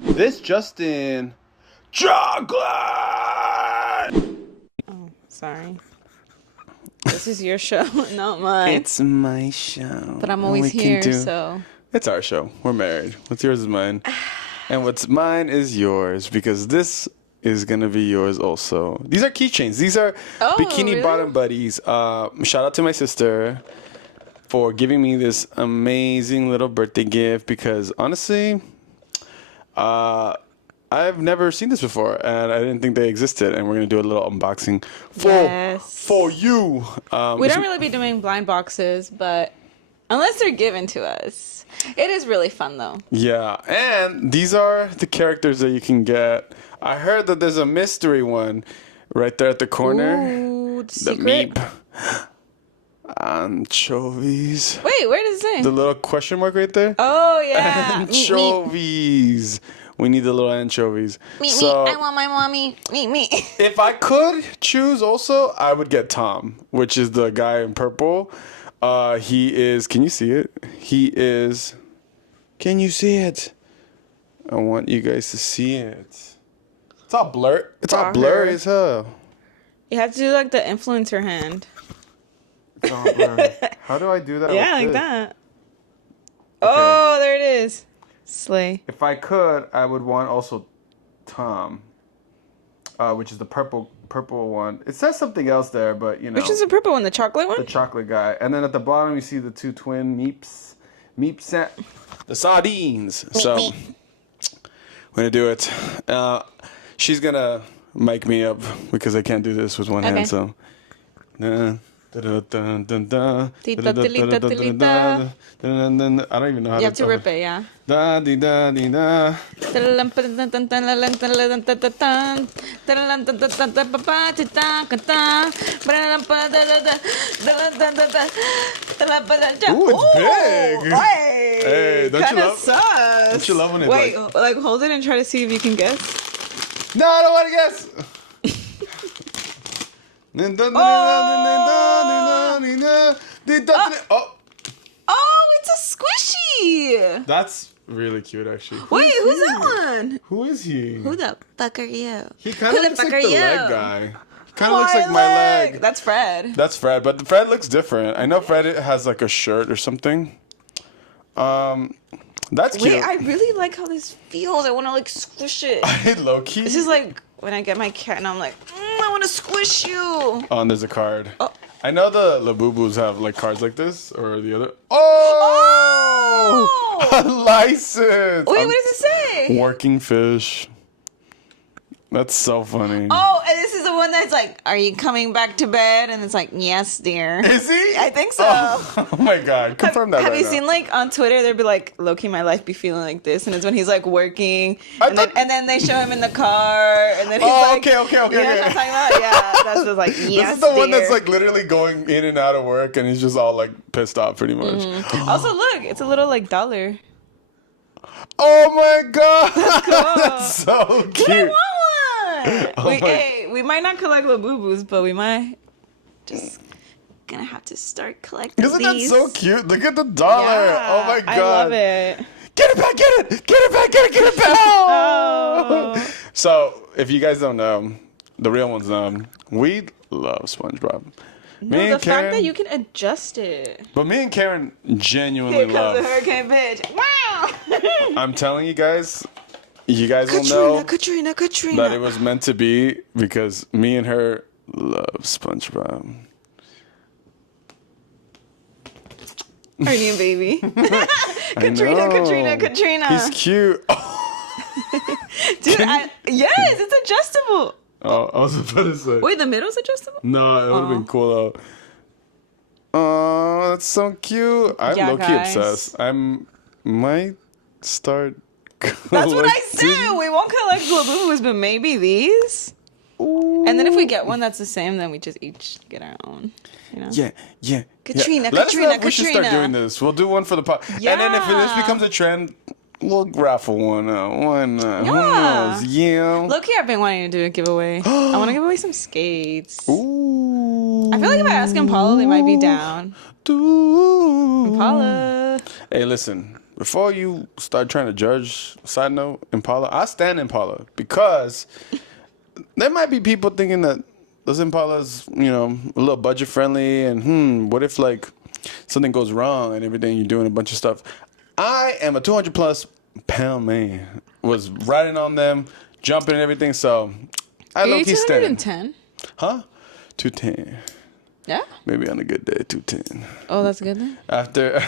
This Justin chocolate. Oh, sorry. This is your show, not mine. It's my show. But I'm always here, so. It's our show. We're married. What's yours is mine. And what's mine is yours because this is going to be yours also. These are keychains. These are Bikini really? Bottom Buddies. Shout out to my sister for giving me this amazing little birthday gift because honestly, I've never seen this before and I didn't think they existed. And we're going to do a little unboxing for you. We don't really be doing blind boxes, but unless they're given to us. It is really fun, though. Yeah, and these are the characters that you can get. I heard that there's a mystery one right there at the corner. Ooh, The secret. meep. Anchovies. Wait, where does it say? The little question mark right there. Oh, yeah. Anchovies. We need the little anchovies. Meet, I want my mommy. Meet. If I could choose also, I would get Tom, which is the guy in purple. He is, can you see it? Can you see it? I want you guys to see it. It's all blurry. It's all blurry as hell. You have to do like the influencer hand. It's all blurry. How do I do that? Yeah, like that. Okay. Oh, there it is. Slay. If I could, I would want also Tom, which is the purple one. It says something else there, but you know. Which is the purple one? The chocolate one? The chocolate guy. And then at the bottom, you see the two twin meeps. The sardines. So, we're going to do it. She's going to mic me up because I can't do this with one hand. So, I don't even know how You have to rip it, yeah. Ooh, it's big. Hey, don't you love when it Wait, like hold it and try to see if you can guess. No, I don't want to guess. Oh, it's a squishy. That's really cute, actually. Wait, who's that one? Who is he? Who the fuck are you? He kind of looks like the leg guy. He kind of looks My like my leg. That's Fred. That's Fred, but Fred looks different. I know Fred has like a shirt or something. That's cute. Wait, I really like how this feels. I want to like squish it. Low key. This is like when I get my cat and I'm like, I want to squish you. Oh, and there's a card. Oh. I know the Labubus have like cards like this or the other. Oh! A license. Wait, what does it say? Working fish. That's so funny. Oh, and this is the one that's like, are you coming back to bed? And it's like, yes, dear. Is he? I think so. Oh my God. Confirm that Have right you now. seen like on Twitter, there'd be like, low-key my life be feeling like this. And it's when he's like working. I And thought- then they show him in the car. And then he's like. okay. You know what I'm talking about? Yeah, that's just like, yes, This is the one dear. that's like literally going in and out of work and he's just all like pissed off pretty much. Also, look, it's a little like dollar. Oh my God. Cool. That's so cute. I want one. Oh we might not collect Labubus, but we might just gonna have to start collecting Isn't these. that so cute? Look at the dollar. Yeah, Oh my God. I love it. Get it back, get it back, get it back. Oh. So, if you guys don't know, the real ones know, we love SpongeBob. No, the fact that you can adjust it. But me and Karen genuinely Here comes love. the hurricane bitch. Wow. I'm telling you guys will know Katrina. that it was meant to be because me and her love SpongeBob. Her new baby. I know. Katrina. He's cute. Dude, yes, it's adjustable. Oh, I was about to say. Wait, the middle's adjustable? No, it would have been cool though. Oh, that's so cute. I'm Yeah, low-key guys. obsessed. Might start. That's what I said. We won't collect Labubus, but maybe these. Ooh. And then if we get one that's the same, then we just each get our own. You know? Yeah. Katrina, Let us know if we should start Katrina. doing this. We'll do one for the pod. Yeah. And then if this becomes a trend, we'll raffle one out. Why not? Who Yeah. knows? Yeah. Low-key, I've been wanting to do a giveaway. I want to give away some skates. Ooh. I feel like if I ask Impala, they might be down. Ooh. Impala. Hey, listen. before you start trying to judge, side note, Impala, I stand Impala because there might be people thinking that those Impalas, a little budget friendly, and what if like something goes wrong and everything, you're doing a bunch of stuff. I am a 200 plus pound man. Was riding on them, jumping and everything, so I low-key stand. 210? Huh? 210. Yeah? Maybe on a good day, 210. Oh, that's a good thing? After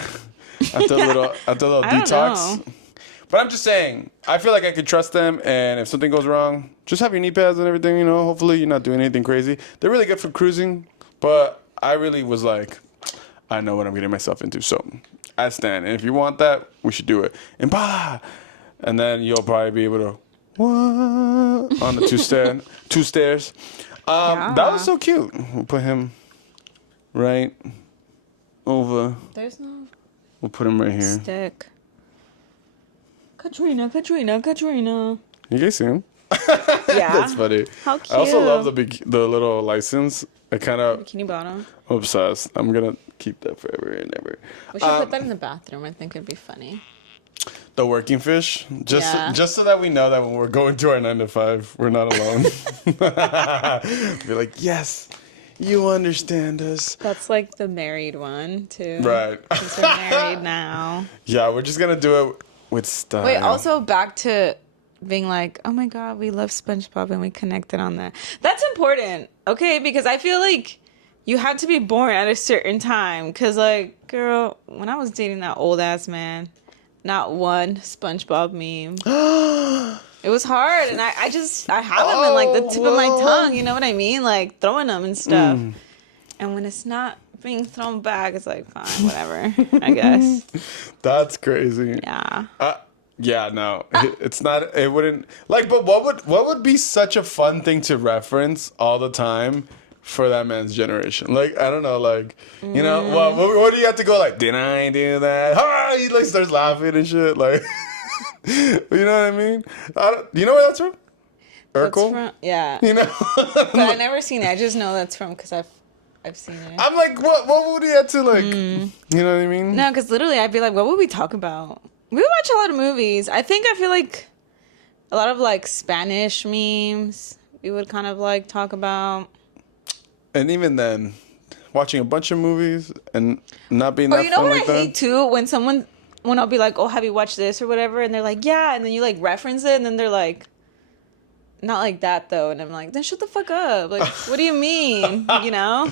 a little detox. But I'm just saying, I feel like I could trust them, and if something goes wrong, just have your knee pads and everything, hopefully you're not doing anything crazy. They're really good for cruising, but I really was like, I know what I'm getting myself into, so I stand. And if you want that, we should do it. Impala! And then you'll probably be able to, what? On the two stairs. Yeah. That was so cute. We'll put him right over. There's no We'll put him right here. stick. Katrina. You guys see him? Yeah. That's funny. How cute. I also love the little license. I kind of Bikini bottom. obsessed. I'm gonna keep that forever and ever. We should put that in the bathroom. I think it'd be funny. The working fish, Yeah. just so that we know that when we're going to our 9 to 5, we're not alone. Be like, yes, you understand us. That's like the married one too. Right. Since we're married now. Yeah, we're just gonna do it with style. Wait, also back to being like, oh my god, we love SpongeBob and we connected on that. That's important, okay? Because I feel like you had to be born at a certain time. Because, like, girl, when I was dating that old ass man, not one SpongeBob meme. It was hard, and I have them in like the tip of my tongue. You know what I mean? Like throwing them and stuff. And when it's not being thrown back, it's like fine, whatever. I guess. That's crazy. Yeah. Yeah, no, it's not. It wouldn't like. But what would be such a fun thing to reference all the time for that man's generation? Like, I don't know, like, what do you have to go like? Did I do that? Ah, he like starts laughing and shit. Like, you know what I mean? You know where that's from? Urkel. Yeah. But I never seen it. I just know that's from because I've seen it. I'm like, what would he have to like? You know what I mean? No, because literally I'd be like, what would we talk about? We watch a lot of movies. I feel like a lot of like Spanish memes we would kind of like talk about. And even then, watching a bunch of movies and not being that Or you know fun what like I that. hate too? When I'll be like, oh, have you watched this or whatever? And they're like, yeah. And then you like reference it and then they're like, not like that though. And I'm like, then shut the fuck up. Like, what do you mean? You know?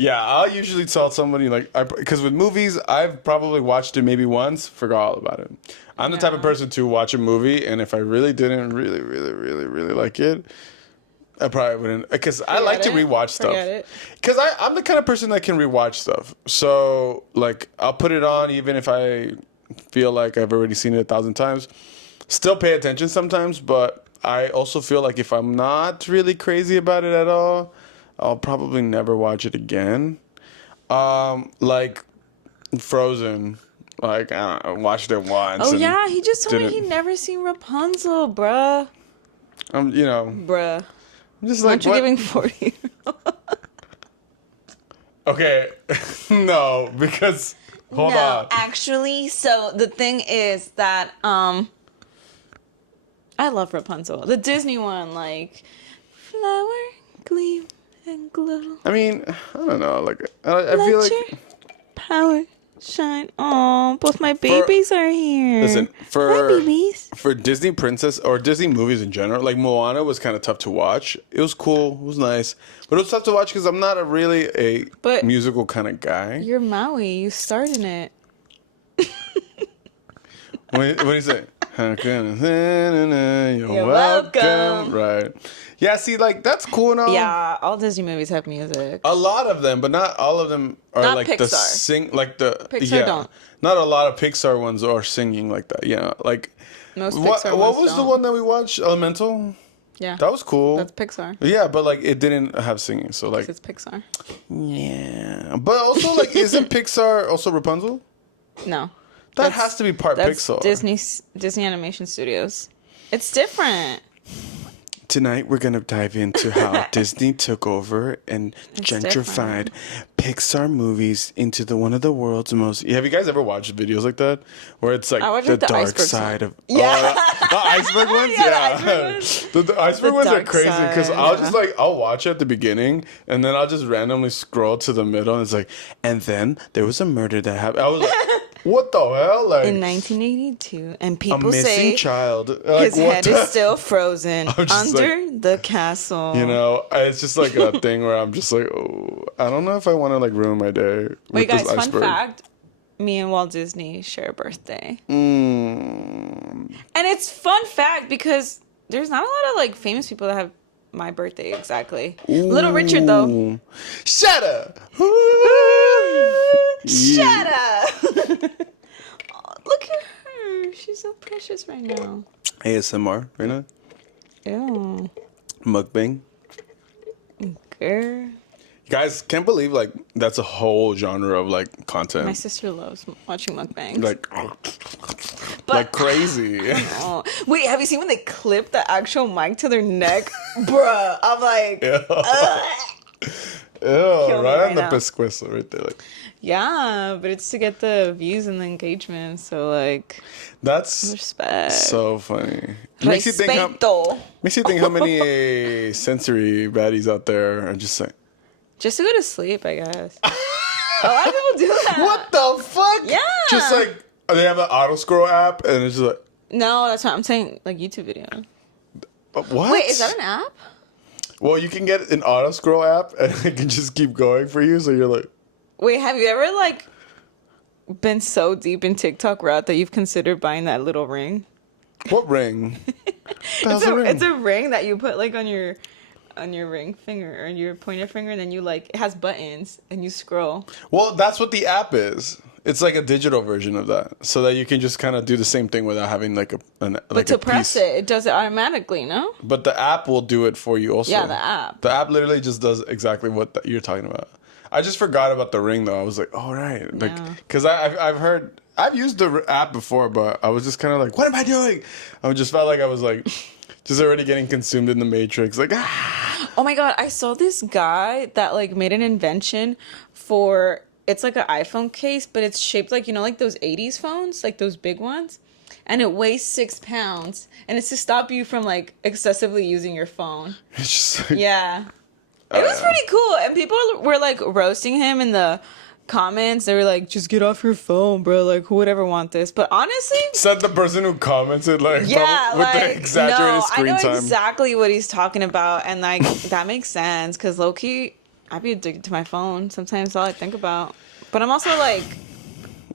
Yeah, I'll usually tell somebody like, because with movies, I've probably watched it maybe once, forgot all about it. I'm the type of person to watch a movie, and if I really didn't really, really, really, really like it, I probably wouldn't. Because I like to rewatch stuff. Because I'm the kind of person that can rewatch stuff. So, like, I'll put it on even if I feel like I've already seen it 1,000 times. Still pay attention sometimes, but I also feel like if I'm not really crazy about it at all, I'll probably never watch it again. Like Frozen. Like, I watched it once. Oh, yeah. He just told me he'd never seen Rapunzel, bruh. Bruh. I'm just like, aren't you giving 40? Okay. No, because, hold on. Actually, so the thing is that, I love Rapunzel. The Disney one, like, flower, gleam, and glow. I mean, I don't know. Like, I feel like your power shine. Oh, both my babies are here. Listen, Hi, babies. for Disney princess or Disney movies in general, like Moana was kind of tough to watch. It was cool, it was nice, but it was tough to watch because I'm not really a musical kind of guy. You're Maui. You starred in it. When you say, you're welcome. Right. Yeah, see, like, that's cool and all. Yeah, all Disney movies have music. A lot of them, but not all of them are not like Pixar. Pixar don't. Not a lot of Pixar ones are singing like that. Yeah, like Most Pixar what ones was the don't. one that we watched? Elemental. Yeah, That was cool. that's Pixar. Yeah, but like it didn't have singing, so like It's Pixar. yeah. But also like, isn't Pixar also Rapunzel? No, That has to be part that's Pixar. Disney Animation Studios. It's different. Tonight we're gonna dive into how Disney took over and gentrified Pixar movies into one of the world's most. Have you guys ever watched videos like that, where it's like the dark side of the iceberg ones? The iceberg ones. The iceberg ones are crazy because side, I'll watch it at the beginning and then I'll just randomly scroll to the middle and it's like, and then there was a murder that happened. I was like, what the hell? Like in 1982, and people a missing say child. His head is still frozen under the castle. You know, it's just like a thing where I'm just like, oh, I don't know if I want to like ruin my day. Wait, guys, fun fact: me and Walt Disney share a birthday, and it's fun fact because there's not a lot of like famous people that have my birthday exactly. Ooh. Little Richard though. Shut up. Shut up. Oh, look at her. She's so precious right now. ASMR, right now? Ew. Mukbang. Girl. You guys can't believe like that's a whole genre of like content. My sister loves watching mukbangs. Like crazy. Oh. Wait, have you seen when they clip the actual mic to their neck? Bruh, I'm like, Ew, right on the now. pescuezo right there. Like, yeah, but it's to get the views and the engagement. So like, that's respect. so funny. Makes you think how many sensory baddies out there are just like, just to go to sleep, I guess. A lot of people do that. what the fuck? Yeah. Just like they have an auto scroll app and it's just like, No, that's what I'm saying. Like YouTube video. what? Wait, is that an app? Well, you can get an auto scroll app and it can just keep going for you. So you're like, wait, have you ever like been so deep in TikTok route that you've considered buying that little ring? what ring? It's a ring that you put like on your ring finger or your pointer finger, and then you like it has buttons and you scroll. Well, that's what the app is. It's like a digital version of that, so that you can just kind of do the same thing without having like But to press it does it automatically, no? But the app will do it for you also. Yeah, the app. The app literally just does exactly what you're talking about. I just forgot about the ring though. I was like, oh right, like because I've used the app before, but I was just kind of like, what am I doing? I just felt like I was like, just already getting consumed in the matrix, like ah. Oh my god, I saw this guy that like made an invention for. It's like an iPhone case, but it's shaped like, you know, like those 80s phones, like those big ones. And it weighs 6 pounds. And it's to stop you from like excessively using your phone. It's just like, yeah. It was pretty cool. And people were like roasting him in the comments. They were like, just get off your phone, bro. Like, who would ever want this? But honestly. said the person who commented like with the exaggerated screen time. I know exactly what he's talking about. And like, that makes sense. Because low key, I'd be addicted to my phone. Sometimes all I think about. But I'm also like...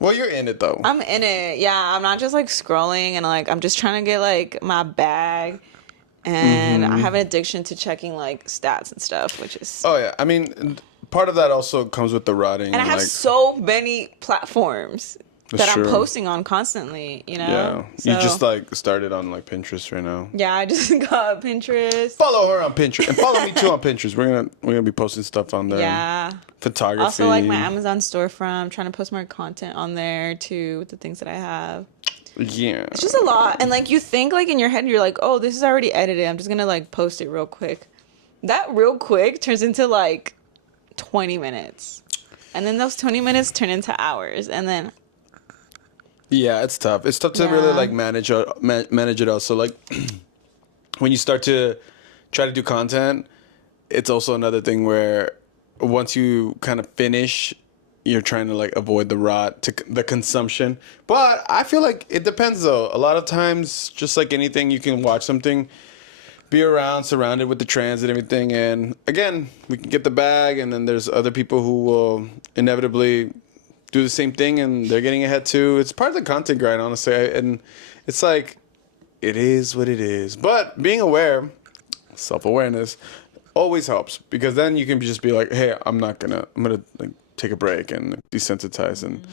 Well, you're in it, though. I'm in it. Yeah, I'm not just like scrolling and like... I'm just trying to get like my bag. And I have an addiction to checking like stats and stuff, which is... Oh, yeah. I mean, part of that also comes with the rotting. And I have like, so many platforms that I'm true. posting on constantly, you know? Yeah. You just like started on like Pinterest right now. Yeah, I just got Pinterest. Follow her on Pinterest and follow me too on Pinterest. We're gonna be posting stuff on there. Yeah. Photography. Also like my Amazon storefront. I'm trying to post more content on there too with the things that I have. Yeah. It's just a lot. And like you think like in your head you're like, oh, this is already edited. I'm just gonna like post it real quick. That real quick turns into like 20 minutes. And then those 20 minutes turn into hours. And then yeah, it's tough. It's tough to really like manage it also. Like when you start to try to do content, it's also another thing where once you kind of finish, you're trying to like avoid the rot to the consumption. But I feel like it depends though. A lot of times, just like anything, you can watch something, be around, surrounded with the trends and everything, and again, we can get the bag, and then there's other people who will inevitably do the same thing and they're getting ahead too. It's part of the content grind, honestly. And it's like, it is what it is. But being aware, self-awareness, always helps because then you can just be like, hey, I'm gonna like take a break and desensitize. And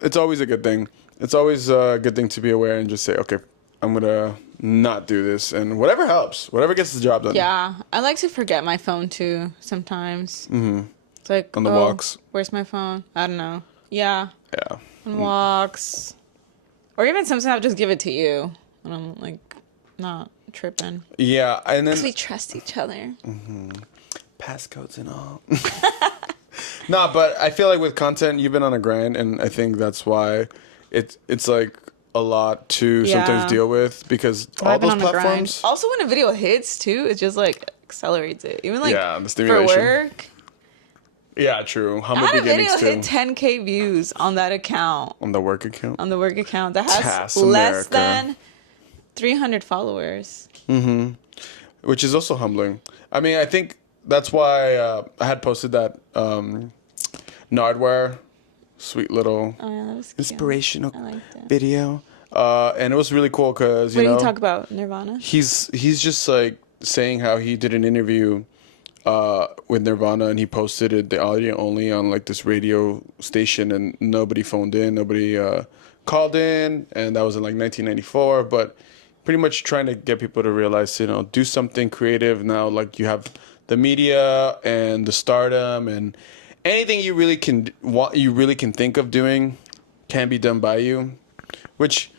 it's always a good thing. It's always a good thing to be aware and just say, okay, I'm gonna not do this. And whatever helps, whatever gets the job done. yeah, I like to forget my phone too sometimes. It's like, On the walks. Where's my phone? I don't know. Yeah. Yeah. On walks. Or even sometimes I'll just give it to you. And I'm like, not tripping. Yeah, and then Because we trust each other. passcodes and all. No, but I feel like with content, you've been on a grind, and I think that's why it's like a lot to sometimes deal with, because all those platforms. Also, when a video hits too, it just like accelerates it. Even like the for stimulation. work. Yeah, true. I had a video hit 10K views on that account. On the work account? On the work account that has Tass less America. than 300 followers. Mm-hmm. Which is also humbling. I mean, I think that's why I had posted that Nardware, sweet little that was cute. inspirational I liked it. video. And it was really cool because, What do you talk about? Nirvana? He's just like saying how he did an interview with Nirvana, and he posted it, the audio only, on like this radio station, and nobody phoned in, nobody called in, and that was in like 1994. But pretty much trying to get people to realize, do something creative now. Like, you have the media and the stardom, and anything you really can think of doing can be done by you, which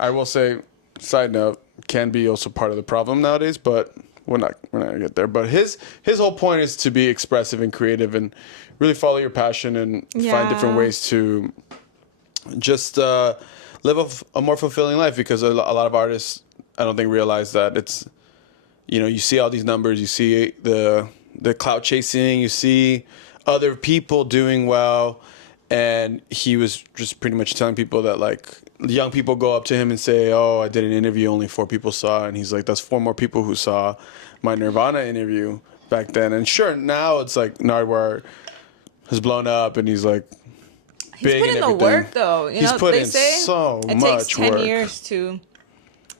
I will say, side note, can be also part of the problem nowadays, but we're not gonna get there. But his whole point is to be expressive and creative, and really follow your passion, and find different ways to just live a more fulfilling life. Because a lot of artists, I don't think, realize that it's, you see all these numbers, you see the clout chasing, you see other people doing well, and he was just pretty much telling people that, like, young people go up to him and say, "Oh, I did an interview, only 4 people saw," and he's like, "That's 4 more people who saw my Nirvana interview back then." And sure, now it's like Nardwar has blown up, and he's like, He's put in the work, though. He's put in so much work. It takes 10 years to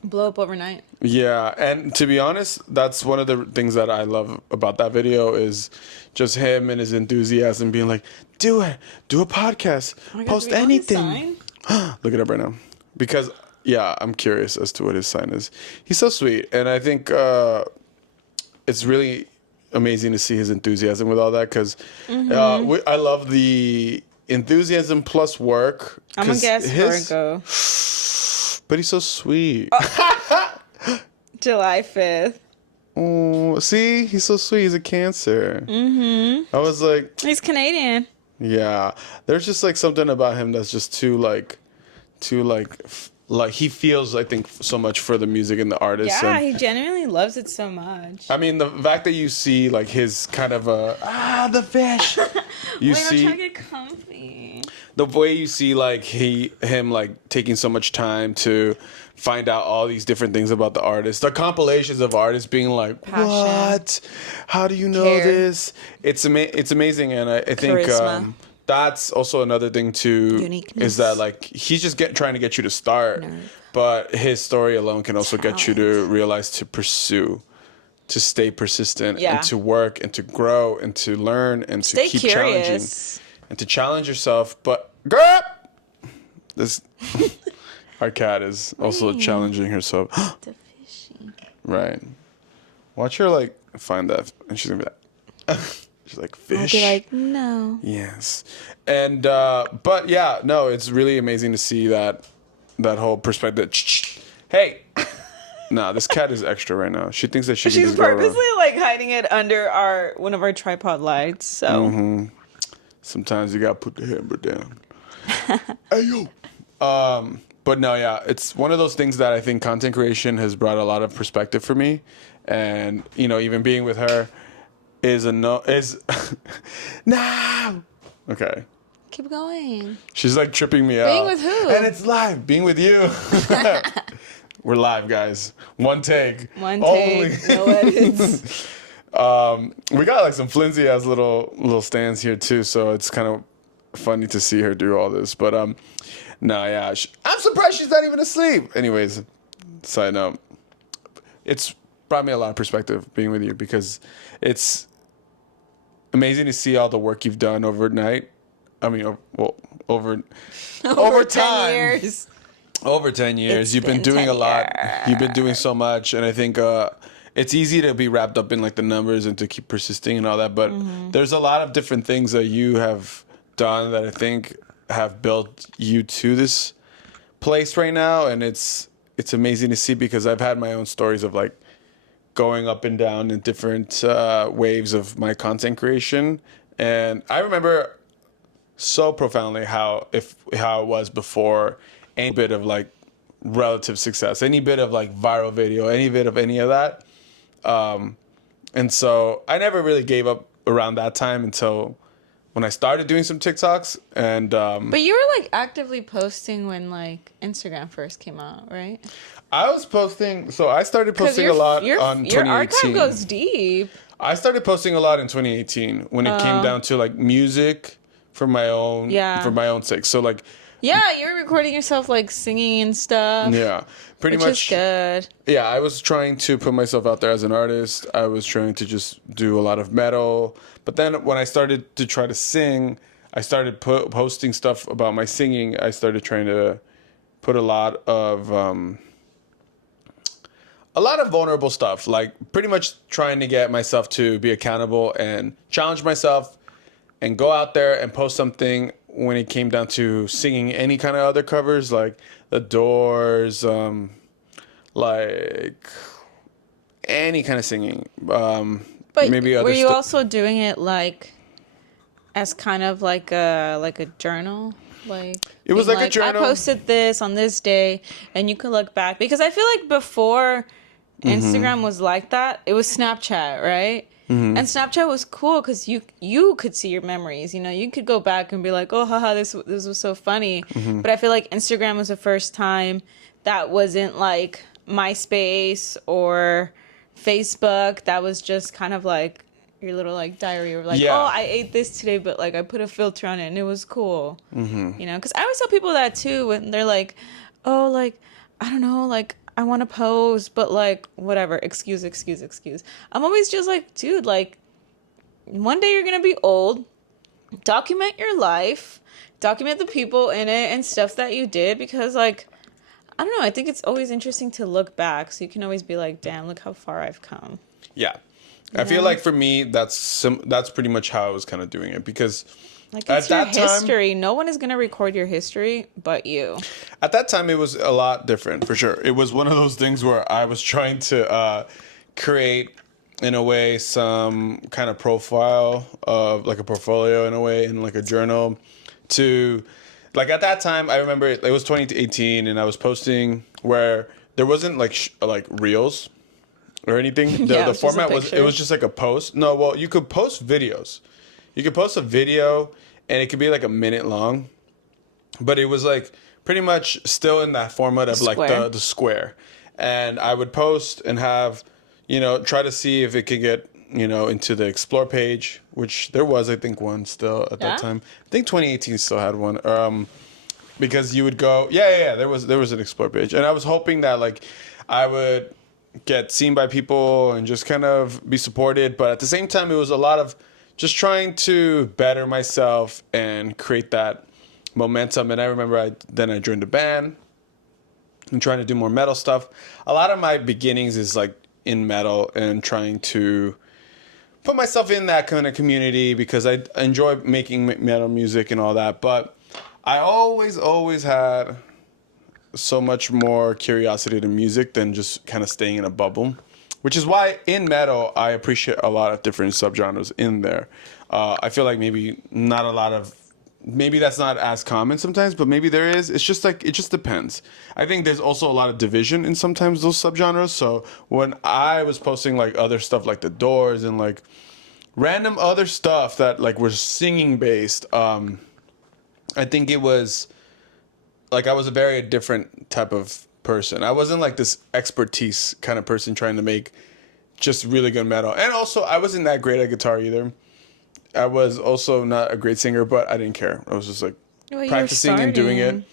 blow up overnight. Yeah, and to be honest, that's one of the things that I love about that video, is just him and his enthusiasm, being like, "Do it, do a podcast, post anything." Look it up right now, because I'm curious as to what his sign is. He's so sweet, and I think it's really amazing to see his enthusiasm with all that, because I love the enthusiasm plus work. I'm gonna guess Virgo. But he's so sweet. July 5th. Oh, see, he's so sweet. He's a Cancer. I was like, he's Canadian. Yeah, there's just like something about him that's just too he feels, I think, so much for the music and the artist. Yeah, and he genuinely loves it so much. I mean, the fact that you see like his kind of the fish. You see, I'm trying to get comfy. The way you see like him like taking so much time to find out all these different things about the artist, the compilations of artists being like, passion. What? How do you know this? It's amazing, and I think that's also another thing too. Uniqueness. Is that like he's just trying to get you to start, but his story alone can also get you to realize to pursue, to stay persistent, and to work, and to grow, and to learn, and to keep challenging, and to challenge yourself. But girl, this. Our cat is also challenging herself. The fishy. Right. Watch her like find that, and she's gonna be like, she's like, fish. I'll be like, no. Yes. And but yeah, no, it's really amazing to see that whole perspective. Hey. Nah, this cat is extra right now. She thinks that she's purposely like hiding it under one of our tripod lights. So sometimes you gotta put the hammer down. Hey yo. But no, yeah, it's one of those things that I think content creation has brought a lot of perspective for me, and even being with her is no. Okay. Keep going. She's like tripping me out. Being with who? And it's live. Being with you. We're live, guys. One take. One take. No edits. We got like some flimsy ass little stands here too, so it's kind of funny to see her do all this, but no, yeah, I'm surprised she's not even asleep. Anyways, side note, it's brought me a lot of perspective being with you, because it's amazing to see all the work you've done overnight. I mean, over 10 years. Over 10 years, you've been doing a lot. You've been doing so much, and I think it's easy to be wrapped up in like the numbers and to keep persisting and all that. But there's a lot of different things that you have done that I think have built you to this place right now, and it's it's amazing to see because I've had my own stories of like going up and down in different waves of my content creation. And I remember so profoundly how it was before any bit of like relative success, any bit of like viral video, any bit of any of that. And so I never really gave up around that time until when I started doing some TikToks. And But you were like actively posting when like Instagram first came out, right? I was posting, so I started posting a lot on 2018. Your archive goes deep. I started posting a lot in 2018 when it came down to like music for my own sake. So like yeah, you're recording yourself like singing and stuff. Yeah, pretty much. Which is good. Yeah, I was trying to put myself out there as an artist. I was trying to just do a lot of metal. But then when I started to try to sing, I started posting stuff about my singing. I started trying to put a lot of vulnerable stuff, like pretty much trying to get myself to be accountable and challenge myself and go out there and post something when it came down to singing any kind of other covers, like The Doors, like any kind of singing. But maybe other were you also doing it like as kind of like a journal? Like it was like a journal. I posted this on this day, and you could look back because I feel like before Instagram was like that, it was Snapchat, right? And Snapchat was cool because you could see your memories. You know, you could go back and be like, oh, haha, this was so funny. But I feel like Instagram was the first time that wasn't like MySpace or Facebook. That was just kind of like your little like diary or like, oh, I ate this today, but like I put a filter on it and it was cool. You know, because I always tell people that too when they're like, oh, like, I don't know, like, I want to pose, but like, whatever, excuse. I'm always just like, dude, like, one day you're going to be old. Document your life. Document the people in it and stuff that you did because, like, I don't know. I think it's always interesting to look back. So you can always be like, damn, look how far I've come. Yeah. I feel like for me, that's pretty much how I was kind of doing it because... Like, it's your history. No one is going to record your history but you. At that time, it was a lot different, for sure. It was one of those things where I was trying to create, in a way, some kind of profile of, like, a portfolio, in a way, in, like, a journal to... Like, at that time, I remember it was 2018, and I was posting where there wasn't, like, reels or anything. The format was... It was just, like, a post. No, well, you could post videos. You could post a video and it could be like a minute long, but it was like pretty much still in that format of like the square. And I would post and have, you know, try to see if it could get, you know, into the explore page, which there was, I think, one still at that time. I think 2018 still had one. Because you would go, there was an explore page. And I was hoping that like I would get seen by people and just kind of be supported. But at the same time, it was a lot of just trying to better myself and create that momentum. And I remember I joined a band and trying to do more metal stuff. A lot of my beginnings is like in metal and trying to put myself in that kind of community because I enjoy making metal music and all that. But I always had so much more curiosity to music than just kind of staying in a bubble. Which is why in metal, I appreciate a lot of different subgenres in there. I feel like maybe that's not as common sometimes, but maybe there is. It's just like, it just depends. I think there's also a lot of division in sometimes those subgenres. So when I was posting like other stuff like The Doors and like random other stuff that like was singing based, I think it was like I was a very different type of person. I wasn't like this expertise kind of person trying to make just really good metal. And also, I wasn't that great at guitar either. I was also not a great singer, but I didn't care. I was just like practicing and doing it.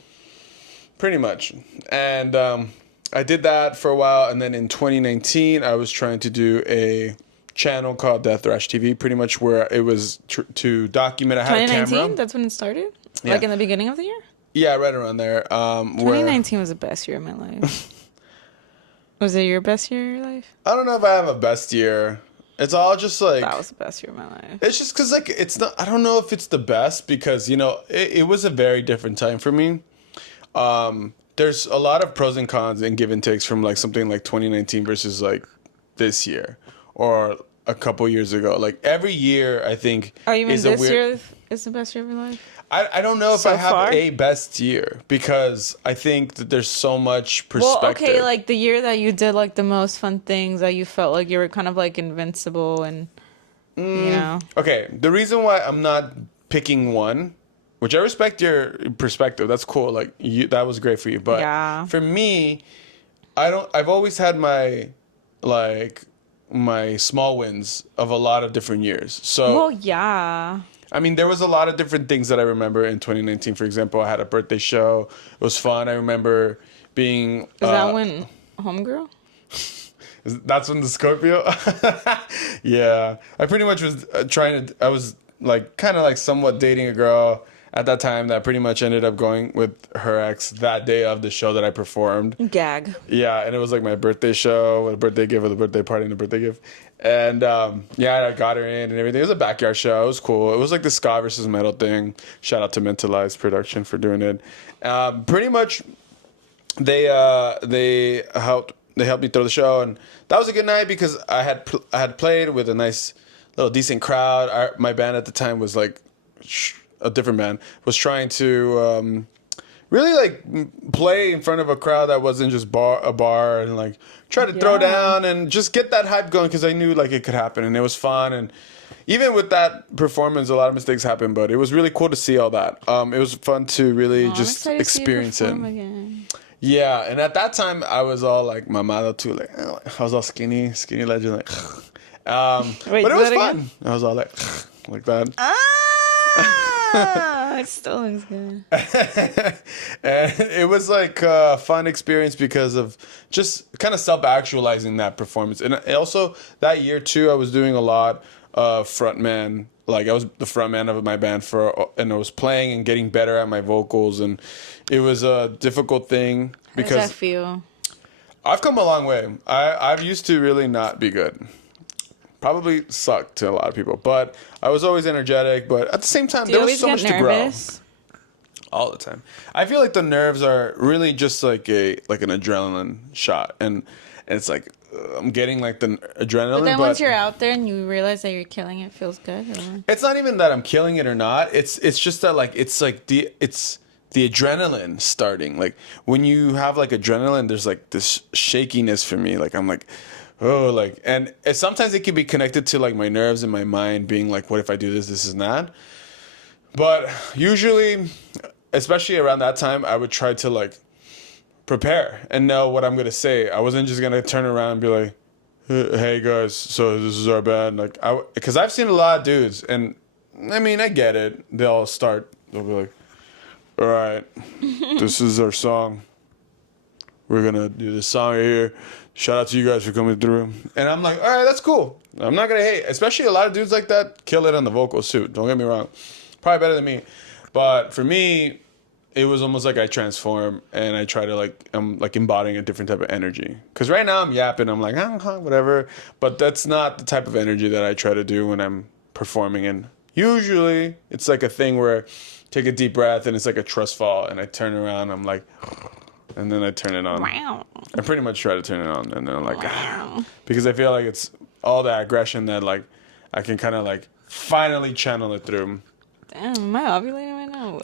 Pretty much. And I did that for a while. And then in 2019, I was trying to do a channel called Death Thrash TV, pretty much where it was to document. I had a camera. 2019? That's when it started? Yeah. Like in the beginning of the year? Yeah, right around there. 2019 was the best year of my life. Was it your best year of your life? I don't know if I have a best year. It's all just like... That was the best year of my life. It's just because like, it's not... I don't know if it's the best because, you know, it was a very different time for me. there's a lot of pros and cons and give and takes from like something like 2019 versus like this year or a couple years ago. Like every year, I think Are you in is a this weird. year is the best year of your life? I don't know if So I have far? a best year because I think that there's so much perspective. Well, okay, like the year that you did like the most fun things that you felt like you were kind of like invincible and you know. Okay, the reason why I'm not picking one, which I respect your perspective, that's cool. Like that was great for you, but Yeah. for me, I don't. I've always had my like my small wins of a lot of different years. So Well, yeah. I mean, there was a lot of different things that I remember in 2019. For example, I had a birthday show. It was fun. I remember being. Is that when Homegirl? That's when the Scorpio. Yeah, I pretty much was trying to. I was like kind of like somewhat dating a girl at that time that pretty much ended up going with her ex that day of the show that I performed. Gag. Yeah, and it was like my birthday show with a birthday gift, with a birthday party and a birthday gift. And yeah, I got her in and everything. It was a backyard show. It was cool. It was like the ska versus metal thing. Shout out to Mentalized Production for doing it. Pretty much, they helped me throw the show, and that was a good night because I had played with a nice little decent crowd. My band at the time was like a different band, was trying to really like play in front of a crowd that wasn't just a bar and like try to throw down and just get that hype going because I knew like it could happen and it was fun. And even with that performance, a lot of mistakes happened, but it was really cool to see all that. It was fun to really just experience it. Again. Yeah, and at that time I was all like mamado too, like I was all skinny legend, like. Wait, but it was that fun. again? I was all like that. It still looks good. And it was like a fun experience because of just kind of self-actualizing that performance. And also that year too, I was doing a lot of frontman. Like I was the frontman of my band and I was playing and getting better at my vocals, and it was a difficult thing How does because that feel? I've come a long way. I've used to really not be good. Probably sucked to a lot of people, but I was always energetic. But at the same time, Do you there was always so get much to grow. nervous? All the time. I feel like the nerves are really just like an adrenaline shot, and it's like I'm getting like the adrenaline. But then once you're out there and you realize that you're killing it, feels good. Or? It's not even that I'm killing it or not. It's just that like it's the adrenaline starting. Like when you have like adrenaline, there's like this shakiness for me. Like I'm like, oh, like, and sometimes it can be connected to like my nerves and my mind being like, what if I do this, this is that. But usually, especially around that time, I would try to like prepare and know what I'm gonna say. I wasn't just gonna turn around and be like, "Hey guys, so this is our band." Like, because I've seen a lot of dudes, and I mean, I get it. They'll be like, "All right, this is our song. We're gonna do this song right here. Shout out to you guys for coming through." And I'm like, "All right, that's cool. I'm not gonna hate." Especially a lot of dudes like that kill it on the vocals too. Don't get me wrong. Probably better than me. But for me, it was almost like I transform and I try to like, I'm like embodying a different type of energy. Because right now I'm yapping. I'm like, whatever. But that's not the type of energy that I try to do when I'm performing. And usually it's like a thing where I take a deep breath and it's like a trust fall. And I turn around. I'm like, and then I turn it on. Wow. I pretty much try to turn it on. And then I'm like, because I feel like it's all that aggression that like I can kind of like finally channel it through. Damn, am I ovulating right now?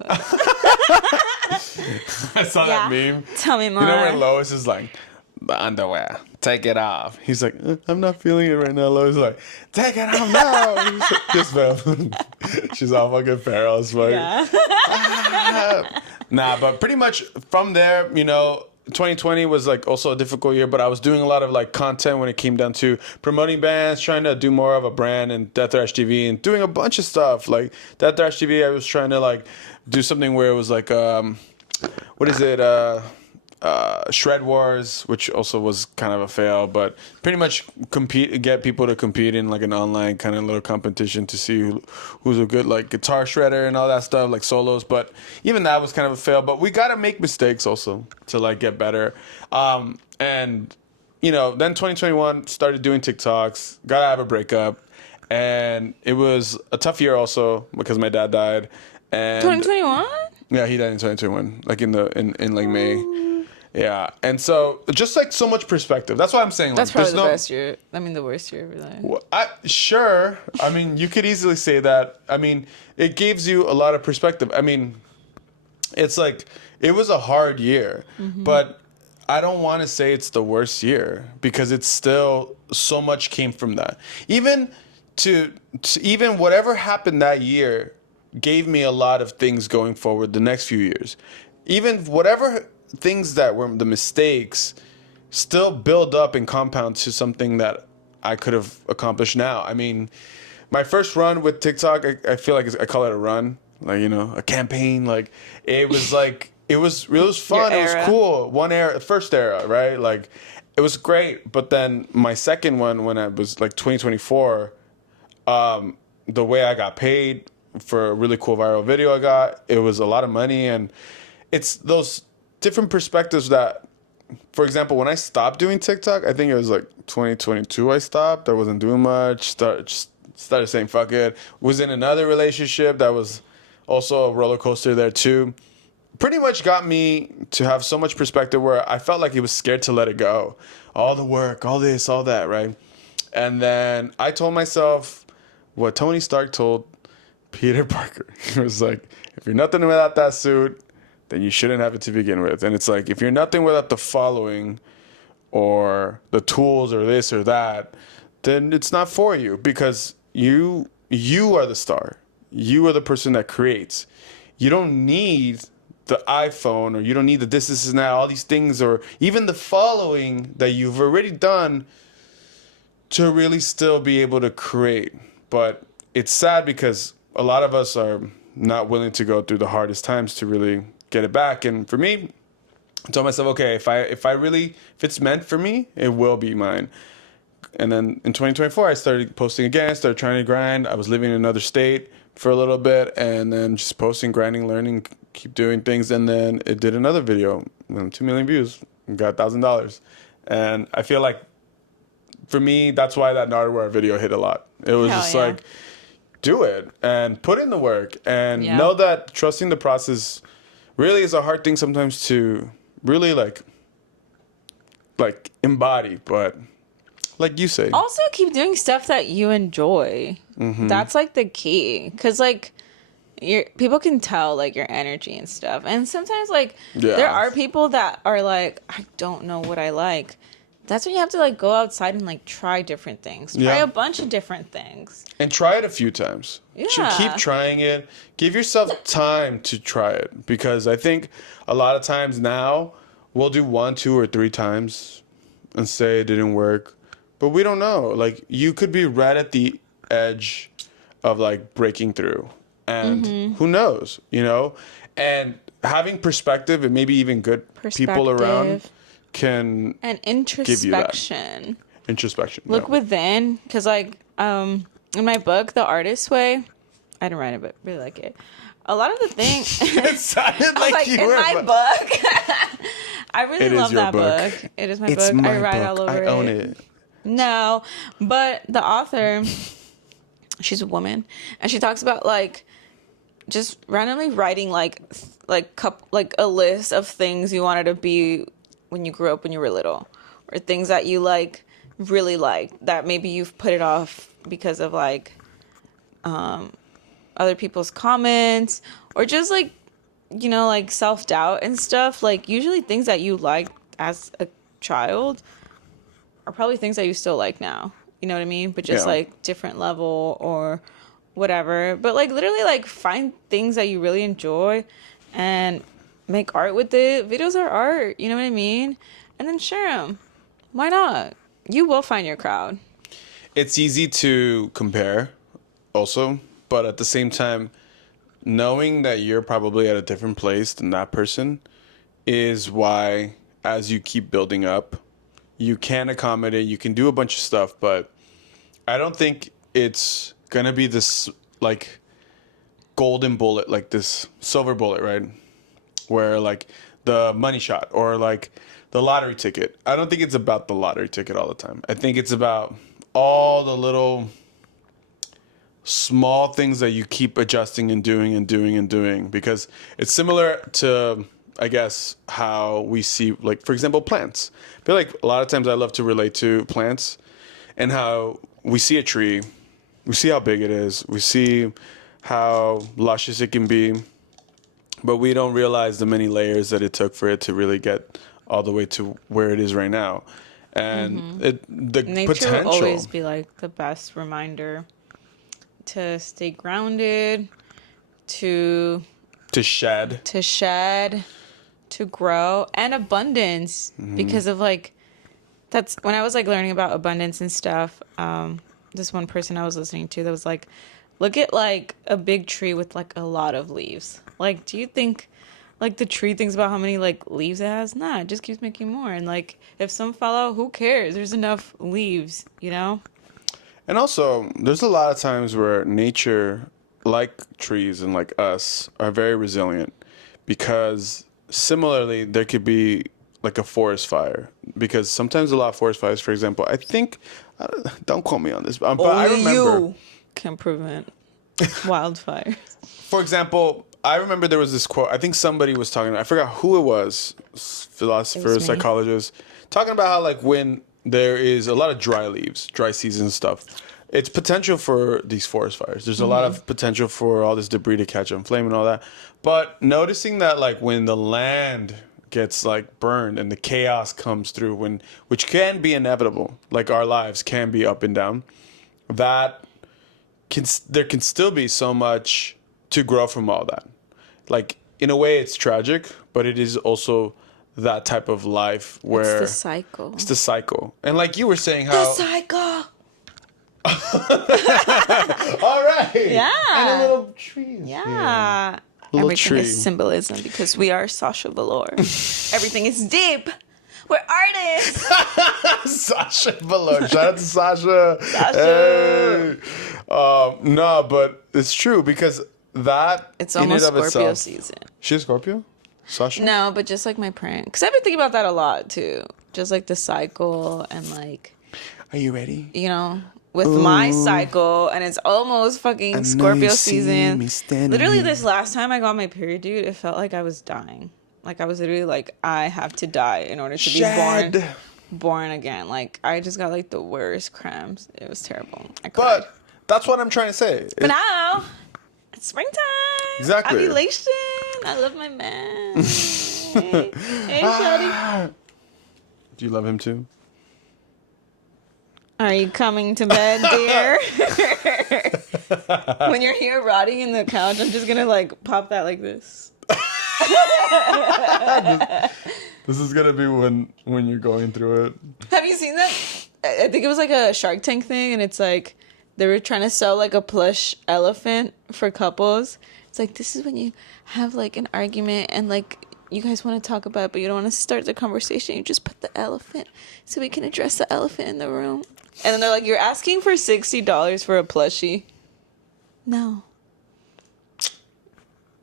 I saw that meme. Tell me more. You know when Lois is like, the underwear, take it off. He's like, I'm not feeling it right now. Lois is like, take it off now. Just fell. She's all fucking feral as fuck. Yeah. Nah, but pretty much from there, 2020 was like also a difficult year, but I was doing a lot of like content when it came down to promoting bands, trying to do more of a brand and Death Thrash TV and doing a bunch of stuff. Like Death Thrash TV, I was trying to like do something where it was like, Shred Wars, which also was kind of a fail, but pretty much get people to compete in like an online kind of little competition to see who's a good like guitar shredder and all that stuff, like solos. But even that was kind of a fail. But we gotta make mistakes also to like get better. And then 2021 started doing TikToks, gotta have a breakup, and it was a tough year also because my dad died. And 2021? yeah, he died in 2021, like in like May. Yeah, and so just like so much perspective. That's why I'm saying like, That's probably there's the no, best year. I mean, the worst year of your life. Well, sure. I mean, you could easily say that. I mean, it gives you a lot of perspective. I mean, it's like it was a hard year, but I don't want to say it's the worst year because it's still so much came from that. Even to even whatever happened that year gave me a lot of things going forward the next few years. Even whatever things that were the mistakes still build up and compound to something that I could have accomplished now. I mean, my first run with TikTok, I feel like I call it a run, like, you know, a campaign. Like it was it was fun. It was cool. One era, first era, right? Like it was great. But then my second one, when I was like 2024, the way I got paid for a really cool viral video I got, it was a lot of money. And it's those different perspectives that, for example, when I stopped doing TikTok, I think it was like 2022 I stopped. I wasn't doing much. Just started saying fuck it. Was in another relationship that was also a roller coaster there too. Pretty much got me to have so much perspective where I felt like he was scared to let it go. All the work, all this, all that, right? And then I told myself what Tony Stark told Peter Parker. He was like, if you're nothing without that suit, then you shouldn't have it to begin with. And it's like, if you're nothing without the following or the tools or this or that, then it's not for you because you are the star. You are the person that creates. You don't need the iPhone or you don't need the this and that, all these things, or even the following that you've already done to really still be able to create. But it's sad because a lot of us are not willing to go through the hardest times to really get it back. And for me, I told myself, okay, if it's meant for me, it will be mine. And then in 2024, I started posting again, started trying to grind. I was living in another state for a little bit and then just posting, grinding, learning, keep doing things. And then it did another video, 2 million views, got $1,000. And I feel like for me, that's why that Nardware video hit a lot. It was just like, do it and put in the work and know that trusting the process really is a hard thing sometimes to really like embody, but like you say, also keep doing stuff that you enjoy. That's like the key, because like people can tell like your energy and stuff, and sometimes like there are people that are like, I don't know what I like. That's when you have to like go outside and like try different things, try a bunch of different things, and try it a few times. Keep trying it. Give yourself time to try it, because I think a lot of times now we'll do 1, 2, or 3 times and say it didn't work, but we don't know. Like you could be right at the edge of like breaking through, and who knows, you know? And having perspective and maybe even good people around can and introspection. Look within, because like in my book, The Artist's Way, I didn't write it, but really like it. A lot of the things it sounded like you in were my book. I really love that book. It is my book. I write all over it. I own it. No, but the author, she's a woman, and she talks about like just randomly writing like a list of things you wanted to be when you grew up when you were little, or things that you like really like that maybe you've put it off because of like other people's comments, or just like, you know, like self-doubt and stuff. Like usually things that you liked as a child are probably things that you still like now, you know what I mean, but just like different level or whatever. But like literally like find things that you really enjoy and make art with it. Videos are art, you know what I mean? And then share them. Why not? You will find your crowd. It's easy to compare also, but at the same time, knowing that you're probably at a different place than that person is why, as you keep building up, you can accommodate, you can do a bunch of stuff, but I don't think it's gonna be this like golden bullet, like this silver bullet, right? Where like the money shot or like the lottery ticket. I don't think it's about the lottery ticket all the time. I think it's about all the little small things that you keep adjusting and doing and doing and doing, because it's similar to I guess, how we see, like, for example, plants. I feel like a lot of times I love to relate to plants and how we see a tree, we see how big it is, we see how luscious it can be, but we don't realize the many layers that it took for it to really get all the way to where it is right now. And the Nature potential. will always be like the best reminder to stay grounded, to shed. to grow, and abundance. Because of like, that's when I was like learning about abundance and stuff. This one person I was listening to that was like, look at like a big tree with like a lot of leaves. Like, do you think like the tree thinks about how many like leaves it has? Nah, it just keeps making more. And like, if some fall out, who cares? There's enough leaves, you know? And also, there's a lot of times where nature, like trees and like us, are very resilient, because similarly, there could be like a forest fire, because sometimes a lot of forest fires, for example, I think, don't quote me on this, but I remember you can prevent wildfires. For example, I remember there was this quote. I think somebody was talking. I forgot who it was. Philosopher, It was me. psychologist, talking about how like when there is a lot of dry leaves, dry season stuff, it's potential for these forest fires. There's a lot of potential for all this debris to catch on flame and all that. But noticing that like when the land gets like burned and the chaos comes through, which can be inevitable, like our lives can be up and down, that there can still be so much to grow from all that. Like, in a way, it's tragic, but it is also that type of life where It's the cycle. it's the cycle. And like you were saying, how The cycle. all right, Yeah. and a little tree. Yeah. Little Everything tree. is symbolism because we are Sasha Velour. Everything is deep. We're artists. Sasha Velour. Shout out to Sasha. Sasha. Hey. No, but it's true, because that It's in almost and of Scorpio itself. season. She's Scorpio? Sasha? No, but just like my print. Because I've been thinking about that a lot too. Just like the cycle and like, Are you ready? you know, with my cycle, and it's almost fucking know Scorpio you see season. me standing Literally, here. this last time I got my period, dude, it felt like I was dying. Like I was literally like, I have to die in order to Shed. be born again. Like I just got like the worst cramps. It was terrible. I cried. But that's what I'm trying to say. But now it's springtime. Exactly. Ovulation. I love my man. Hey, shawty. Do you love him too? Are you coming to bed, dear? When you're here rotting in the couch, I'm just gonna like pop that like this. This is gonna be when you're going through it. Have you seen that? I think it was like a Shark Tank thing, and it's like they were trying to sell like a plush elephant for couples. It's like, this is when you have like an argument and like you guys want to talk about it, but you don't want to start the conversation. You just put the elephant so we can address the elephant in the room. And then they're like, you're asking for $60 for a plushie. No.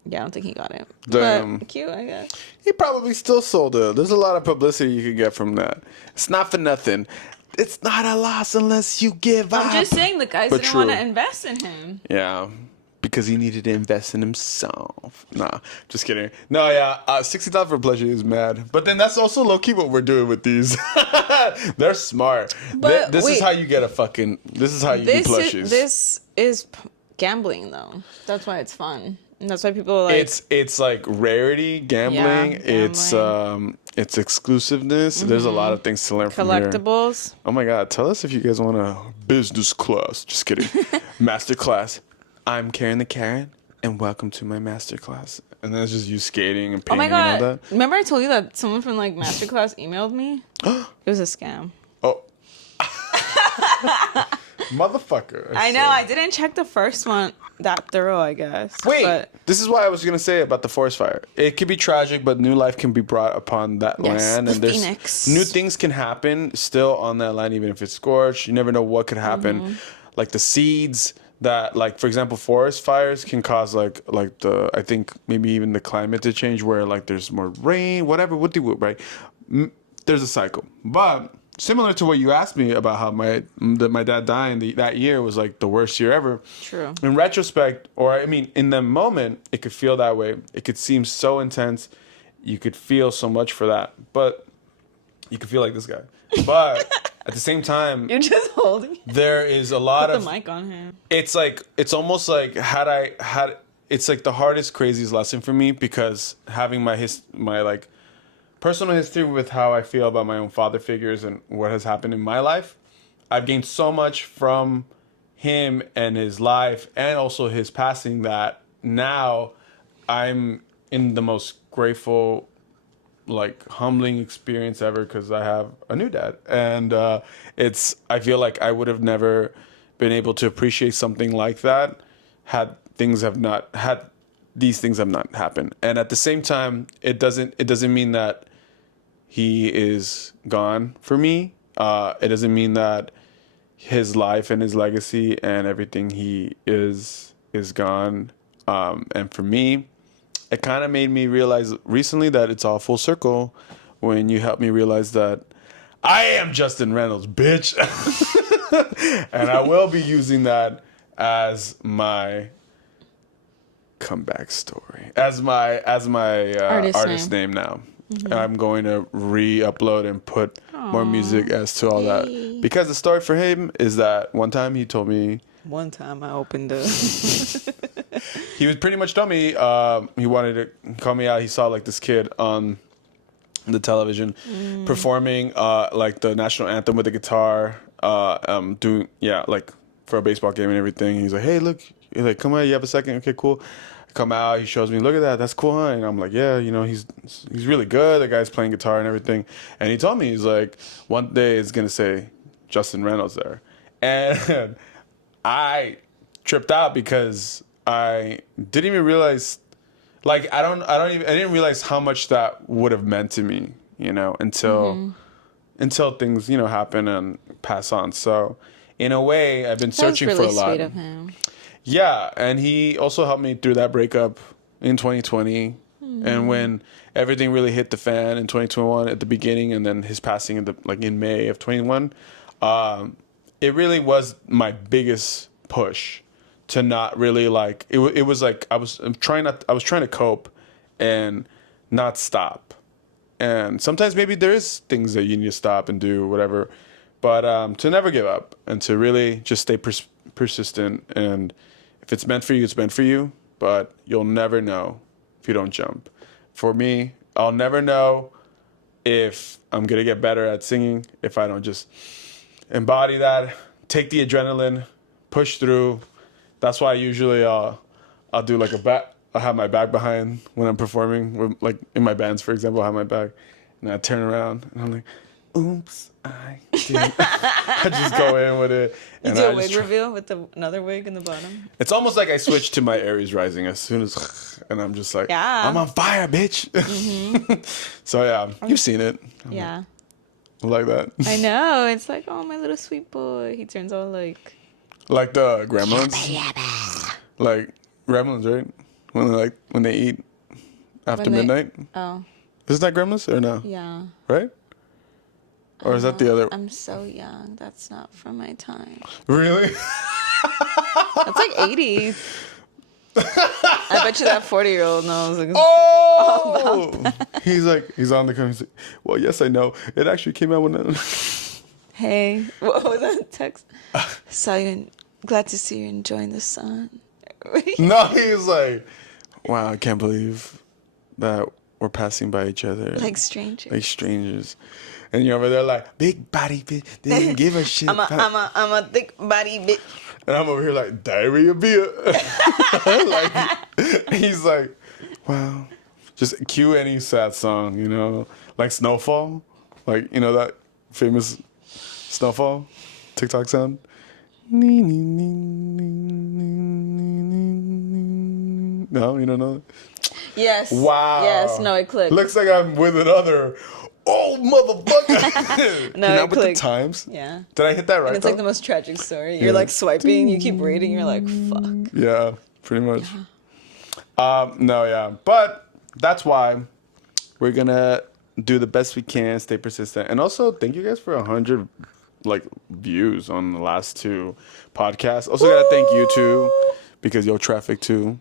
Yeah, I don't think he got it. Damn. But cute, I guess. He probably still sold it. There's a lot of publicity you could get from that. It's not for nothing. It's not a loss unless you give up. I'm just saying the guys But didn't want to true. invest in him. Yeah, because he needed to invest in himself. Nah, just kidding. No, yeah, $60 for pleasure is mad. But then that's also low key what we're doing with these. They're smart. But this is wait. how you get a fucking. This is how you do plushies. This is gambling though. That's why it's fun. And that's why people like. It's like rarity gambling. Yeah, It's exclusiveness. There's a lot of things to learn from here. collectibles. Oh my god, tell us if you guys want a business class. Just kidding. Master class. I'm Karen the Karen, and welcome to my master class. And then it's just you skating and Oh painting my and all god! that. Remember I told you that someone from like Masterclass emailed me? It was a scam. Oh. Motherfucker. I know. I didn't check the first one that thorough, I guess. Wait, But this is what I was gonna say about the forest fire. It could be tragic, but new life can be brought upon that Yes, land, the and there's phoenix. new things can happen still on that land, even if it's scorched. You never know what could happen. Mm-hmm. Like the seeds that, like for example, forest fires can cause like the I think maybe even the climate to change, where like there's more rain, whatever. What do right? There's a cycle, but. Similar to what you asked me about how my dad dying that year was like the worst year ever. True. In retrospect, or I mean, in the moment, it could feel that way. It could seem so intense. you could feel so much for that, but you could feel like this guy. But at the same time, You're just holding. there is a lot Put of the mic on him. it's like it's almost like it's like the hardest, craziest lesson for me, because having my like personal history with how I feel about my own father figures and what has happened in my life, I've gained so much from him and his life and also his passing that now I'm in the most grateful, like humbling experience ever, because I have a new dad, and I feel like I would have never been able to appreciate something like that had these things have not happened. And at the same time, it doesn't mean that he is gone for me. It doesn't mean that his life and his legacy and everything he is gone. And for me, it kind of made me realize recently that it's all full circle when you helped me realize that I am Justin Reynolds, bitch. And I will be using that as my comeback story, as my artist name now. Mm-hmm. I'm going to re-upload and put more music as to all that, because the story for him is that one time he told me. One time I opened up. He was pretty much told me he wanted to call me out. He saw like this kid on the television performing like the national anthem with the guitar, doing like for a baseball game and everything. He's like, hey, look, he's like, come on, you have a second? Okay, cool. I come out, he shows me, look at that, that's cool, huh? And I'm like, yeah, you know, he's really good. The guy's playing guitar and everything. And he told me, he's like, one day it's gonna say Justin Reynolds there. And I tripped out because I didn't even realize, like, I didn't realize how much that would have meant to me, you know, until things, you know, happen and pass on. So in a way, I've been searching for a lot. That was really sweet of him. Yeah, and he also helped me through that breakup in 2020, and when everything really hit the fan in 2021 at the beginning, and then his passing in May of 21, it really was my biggest push to not really like it. It was like I was trying to cope and not stop. And sometimes maybe there is things that you need to stop and do whatever, but to never give up and to really just stay persistent. And if it's meant for you, it's meant for you. But you'll never know if you don't jump. For me, I'll never know if I'm gonna get better at singing if I don't just embody that, take the adrenaline, push through. That's why usually I'll do like I'll have my back behind when I'm performing, like in my bands, for example. I'll have my back, and I turn around and I'm like, oops, I did. I just go in with it. You do a wig reveal with another wig in the bottom? It's almost like I switch to my Aries rising as soon as, and I'm just like, I'm on fire, bitch. Mm-hmm. So yeah, you've seen it. Yeah. Like that. I know. It's like, oh, my little sweet boy. He turns all like the gremlins. Like gremlins, right? When they eat after midnight. Oh. Is that gremlins or no? Yeah. Right? Or is that the other? I'm so young. That's not from my time. Really? That's like 80s. I bet you that 40-year-old knows. Like, oh! He's on the camera. He's like, well, yes, I know. It actually came out when Hey, what was that text? Saw you. Glad to see you enjoying the sun. No, he's like, wow, I can't believe that we're passing by each other. Like strangers. Like strangers. And you're over there like, big body bitch, didn't give a shit. I'm a thick body bitch. And I'm over here like, diarrhea beer. Like, he's like, wow. Just cue any sad song, you know? Like Snowfall. Like, you know that famous Snowfall TikTok sound? No, you don't know? Yes. Wow. Yes, no, it clicked. Looks like I'm with another old motherfucker. No, it clicked. With the times? Yeah. Did I hit that right? And it's like the most tragic story. You're like swiping, you keep reading, you're like, fuck. Yeah, pretty much. Yeah. No, yeah. But that's why we're going to do the best we can, stay persistent. And also, thank you guys for 100 views on the last two podcasts. Also got to thank you too, because yo traffic too.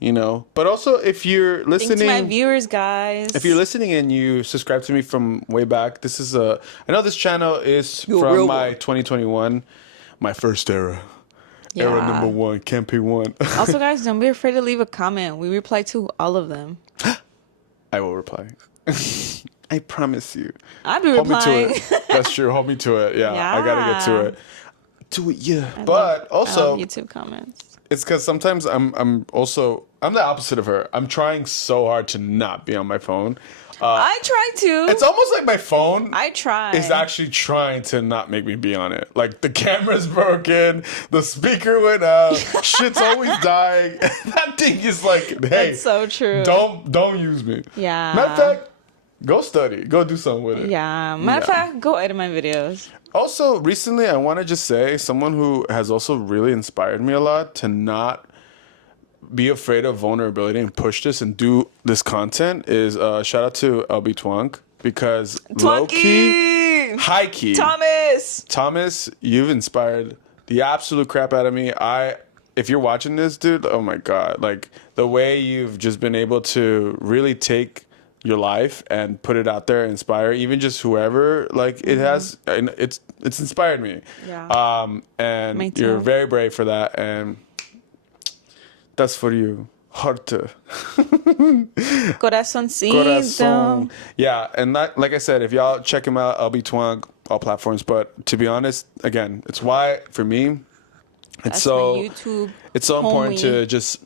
you know. But also, if you're listening, Thanks to my viewers, guys. if you're listening and you subscribe to me from way back, this is I know this channel is You're from real my one. 2021, my first era. Era number 1, campaign 1. Also, guys, don't be afraid to leave a comment. We reply to all of them. I will reply. I promise you. I'll be Hold me replying. to it. That's true. Hold me to it. Yeah, I gotta get to it. To it, yeah. I But love also, YouTube comments. it's because sometimes I'm the opposite of her. I'm trying so hard to not be on my phone. I try to. It's almost like my phone I try. is actually trying to not make me be on it. Like the camera's broken, the speaker went out, shit's always dying. That thing is like, hey, That's so true. don't use me. Yeah. Matter of fact, go study, go do something with it. Yeah. Matter of fact, go edit my videos. Also, recently, I want to just say someone who has also really inspired me a lot to not be afraid of vulnerability and push this and do this content is shout out to LB Twunk, because low key, high key, Thomas, you've inspired the absolute crap out of me. If you're watching this, dude, oh my god, like the way you've just been able to really take your life and put it out there, inspire even just whoever, like it has, and it's inspired me. Yeah. And Me you're too. very brave for that, and that's for you. Heart. Corazoncito. Corazon. Yeah, and like I said, if y'all check him out, LB Twang, all platforms. But to be honest, again, it's why for me, That's my YouTube. it's so important homie. to just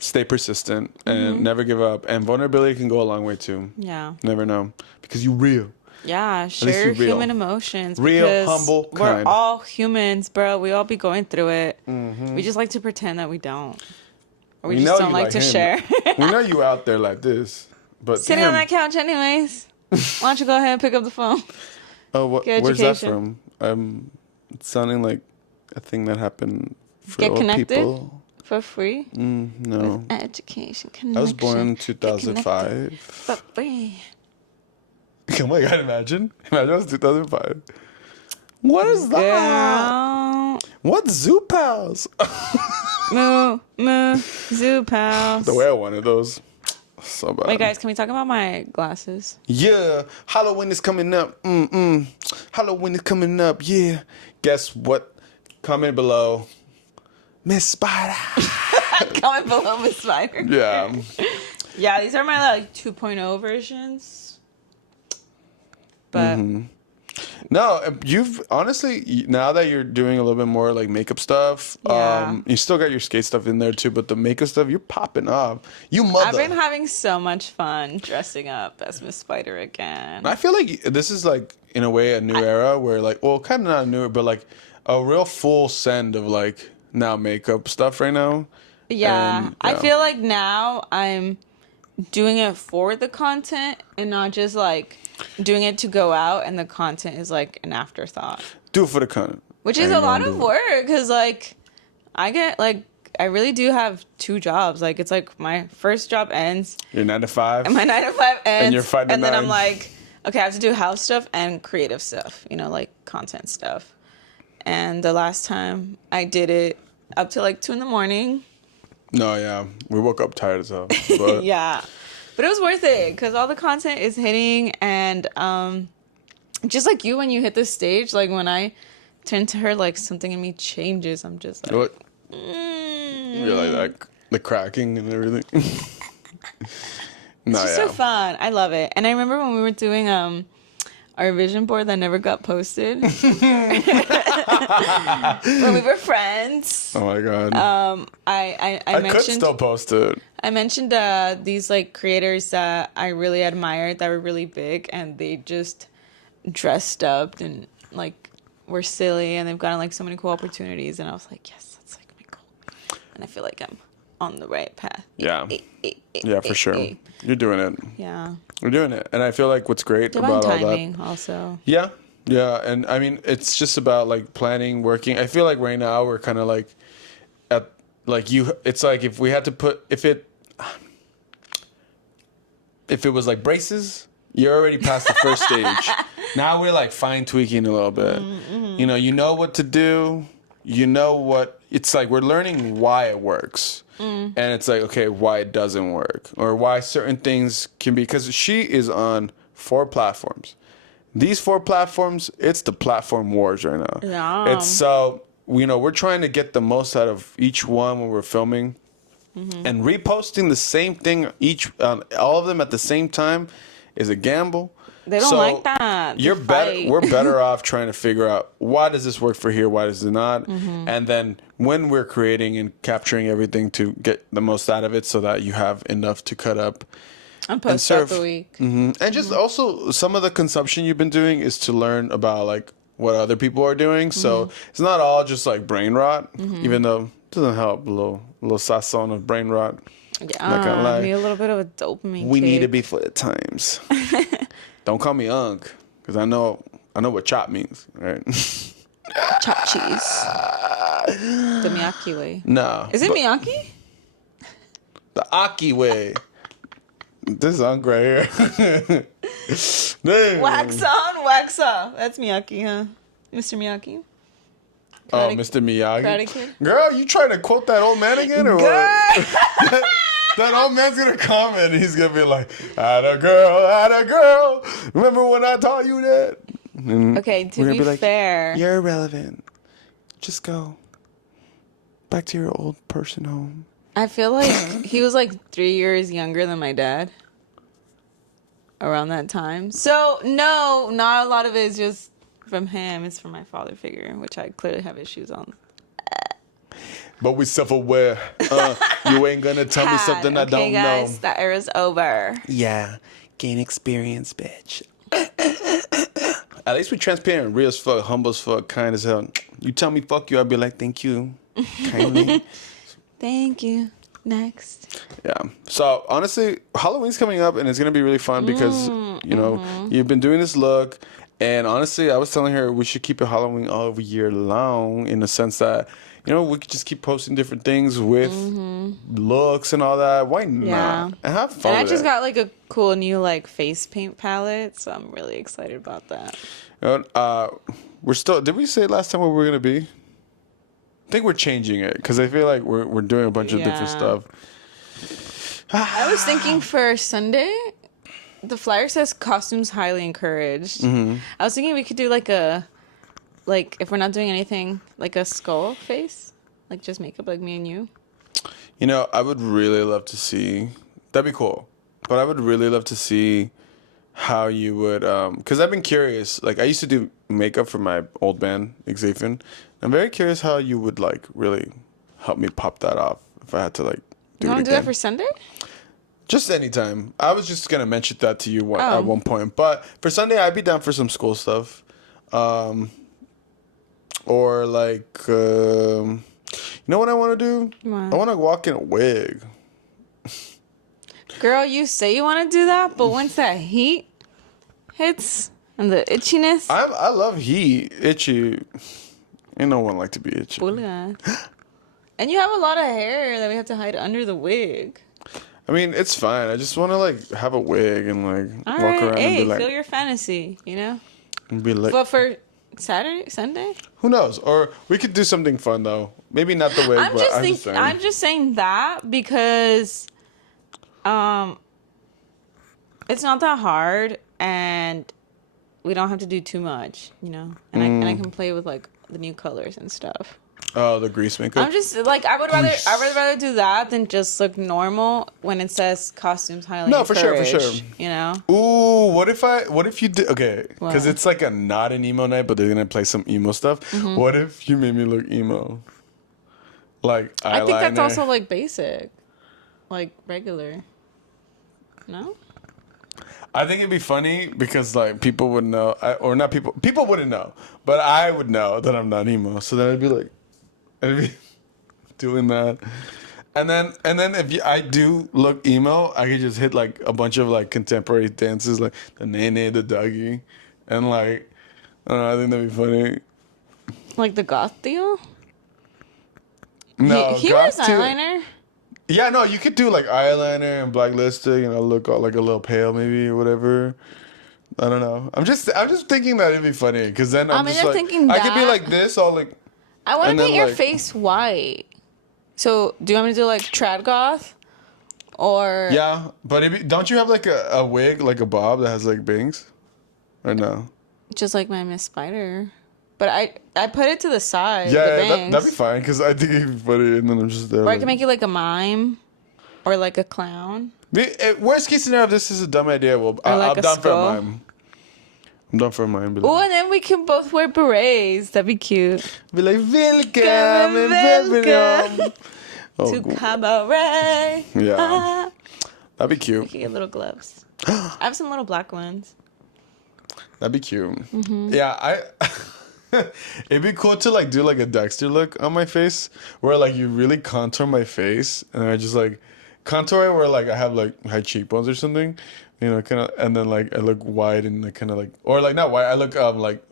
stay persistent and never give up. And vulnerability can go a long way too. Yeah. Never know, because you real. Yeah, least share you're real. human emotions. Real, because humble, We're kind. all humans, bro. We all be going through it. We just like to pretend that we don't. Or we know just don't you like to him. share. We know you out there like this, but Sitting on damn. that couch anyways. Why don't you go ahead and pick up the phone? Oh, Get where's that education. from? It's sounding like a thing that happened for Get old connected? people. For free? No. Education, I connection. was born in Get connected. 2005. For free. Oh my god, imagine. Imagine it was 2005. What is that? Girl. What's Zoo Pals? Moo, zoo pals. The way I wanted those. So bad. Wait, guys, can we talk about my glasses? Yeah, Halloween is coming up. Halloween is coming up. Yeah. Guess what? Comment below. Miss Spider. Comment below, Miss Spider. Yeah. Yeah, these are my like 2.0 versions. But No, you've honestly, now that you're doing a little bit more like makeup stuff, Yeah. you still got your skate stuff in there too, but the makeup stuff, you're popping up. You mother. I've been having so much fun dressing up as Miss Spider again. I feel like this is like, in a way, a new era where like, well, kind of not new, but like a real full send of like now makeup stuff right now. Yeah, And, I yeah. feel like now I'm doing it for the content and not just like doing it to go out and the content is like an afterthought. Do it for the content. Which is a lot of work because like I really do have 2 jobs. Like it's like my first job ends Your 9 to 5. and my 9 to 5 ends you're 5 to and then 9. I'm like, okay, I have to do house stuff and creative stuff, you know, like content stuff. And the last time I did it up to like 2 a.m. No, yeah. We woke up tired as hell. But Yeah. But it was worth it because all the content is hitting and just like you when you hit the stage, like when I turn to her, like something in me changes. I'm just like, What? You're like that, the cracking and everything. No, it's just so fun. I love it. And I remember when we were doing our vision board that never got posted. When we were friends. Oh my god. I I could mentioned still post it. I mentioned these like creators that I really admired that were really big and they just dressed up and like were silly and they've gotten like so many cool opportunities and I was like, yes, that's like my goal. And I feel like I'm on the right path. Yeah. Yeah, for sure. You're doing it. Yeah. You're doing it. And I feel like what's great Divine about all that. timing also. Yeah. Yeah. And I mean, it's just about like planning, working. I feel like right now we're kind of like at like it's like if we had to put, if it was like braces, you're already past the first stage. Now we're like fine tweaking a little bit. You know what to do. You know what, it's like we're learning why it works. and it's like, okay, why it doesn't work, or why certain things can be, because she is on 4 platforms. These 4 platforms, it's the platform wars right now. Yeah. It's so, we're trying to get the most out of each one when we're filming, and reposting the same thing all of them at the same time is a gamble. They don't like that. You're better. We're better off trying to figure out, why does this work for here, why does it not, and then when we're creating and capturing everything to get the most out of it, so that you have enough to cut up and post serve. throughout the week. And just also, some of the consumption you've been doing is to learn about like what other people are doing. So it's not all just like brain rot, even though it doesn't help, a little sazon of brain rot. Yeah, Not gonna lie. need a little bit of a dopamine. We need to kick. be for the times. Don't call me Unc, because I know what chop means, right? Chopped cheese. The Miyaki way. No. Is it Miyaki? The Aki way. This is Unc right here. Damn. Wax on, wax off. That's Miyaki, huh? Mr. Miyaki? Oh, Mr. Miyagi. Karate Kid? Girl, you trying to quote that old man again, or what? That old man's gonna come and he's gonna be like, "Atta girl. Remember when I taught you that?" And Okay, to we're gonna be like, fair. "You're irrelevant. Just go back to your old person home." I feel like he was like 3 years younger than my dad around that time. So, no, not a lot of it is just from him. It's from my father figure, which I clearly have issues on. But we self-aware. You ain't gonna tell me something I don't guys, know. that era's over. Yeah, gain experience, bitch. At least we transparent, real as fuck, humble as fuck, kind as hell. You tell me fuck you, I'll be like, thank you. Kindly. Thank you. Next. Yeah. So honestly, Halloween's coming up and it's gonna be really fun because you've been doing this look, and honestly, I was telling her we should keep it Halloween all year long, in the sense that we could just keep posting different things with looks and all that. Why not? Yeah. And have fun. And I with just it. got like a cool new like face paint palette, so I'm really excited about that. We're still. Did we say last time where we're gonna be? I think we're changing it because I feel like we're doing a bunch of different stuff. I was thinking for Sunday, the flyer says costumes highly encouraged. I was thinking we could do like if we're not doing anything, like a skull face, like just makeup, like me and you. I would really love to see. That'd be cool, but I would really love to see how you would, because I've been curious. Like I used to do makeup for my old band, Xavier. I'm very curious how you would like really help me pop that off if I had to like do You it want to do again. that for Sunday? Just anytime. I was just gonna mention that to you at one point, but for Sunday I'd be down for some school stuff, or like, you know what I want to do? What? I want to walk in a wig. Girl, you say you want to do that, but once that heat hits and the itchiness, I love heat, itchy. Ain't no one like to be itchy. oh God. And you have a lot of hair that we have to hide under the wig. I mean, it's fine. I just want to like have a wig and like All walk right, around and hey, be like, feel your fantasy, and be like, But for Sunday? who knows? Or we could do something fun though. Maybe not the wig, I'm but just saying. I'm just saying that because it's not that hard and we don't have to do too much, and I can play with like the new colors and stuff. Oh, the grease makeup. I'm just like I would rather do that than just look normal when it says costumes highly No, for sure, for sure. encouraged, Ooh, what if you did? Okay, because What? it's like not an emo night, but they're gonna play some emo stuff. What if you made me look emo? Like eyeliner. I think that's also like basic, like regular. No. I think it'd be funny because like people would know, or not people. People wouldn't know, but I would know that I'm not emo. So then I'd be doing that, and then if I do look emo, I could just hit like a bunch of like contemporary dances, like the Nene, the Dougie, and like I don't know. I think that'd be funny. Like the goth deal. No, he wears goth too. eyeliner. Yeah, no, you could do like eyeliner and black lipstick, look all, like a little pale maybe or whatever. I don't know. I'm just thinking that it'd be funny because then I'm just like, thinking I could be that. like this, all like. I want and to then, paint your like- face white, So, do you want me to do like trad goth? Or Yeah, but don't you have like a wig, like a bob that has like bangs? Or no? just like my Miss Spider? But I put it to the side. Yeah, the yeah, bangs. that'd be fine because I think it'd be funny, and then I'm just there. Or I like- can make you like a mime, or like a clown. Worst case scenario, if this is a dumb idea, well, like I'm a down for a skull. mime. I'm down for a mime. But Oh, and then we can both wear berets. That'd be cute. be like, welcome, Welcome Oh, to Cabaret. yeah, that'd be We cute. can get little gloves. I have some little black ones. That'd be cute. Mm-hmm. Yeah, it'd be cool to like do like a Dexter look on my face, where like you really contour my face, and I just like contour it where like I have like high cheekbones or something, you know, kind of, and then like I look wide and like kind of like, or like not white, I look like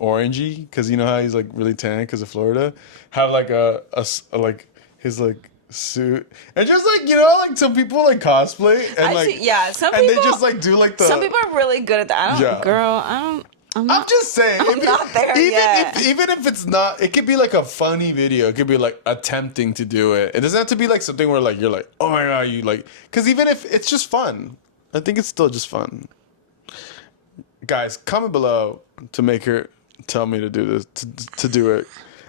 orangey, because you know how he's like really tan because of Florida. Have like a like his like suit, and just like, you know, like some people like cosplay and I like see, yeah, some and people they just like do like the some people are really good at that. I don't, Yeah. girl. I'm I'm not. just saying, I'm not there yet. Even if it's not, it could be like a funny video. It could be like attempting to do it. It doesn't have to be like something where like you're like, oh my god, you like, because even if it's just fun, I think it's still just fun. Guys, comment below to make her tell me to do this, to do it.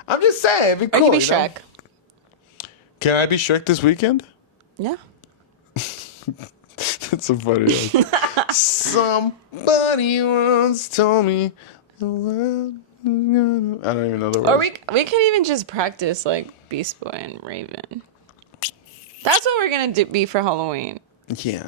I'm just saying, it'd be Or cool. you can be you know? Shrek. Can I be Shrek this weekend? Yeah. That's so funny. Somebody once told me the world is gonna... I don't even know the words. Or we can even just practice like Beast Boy and Raven. That's what we're gonna be for Halloween Yeah.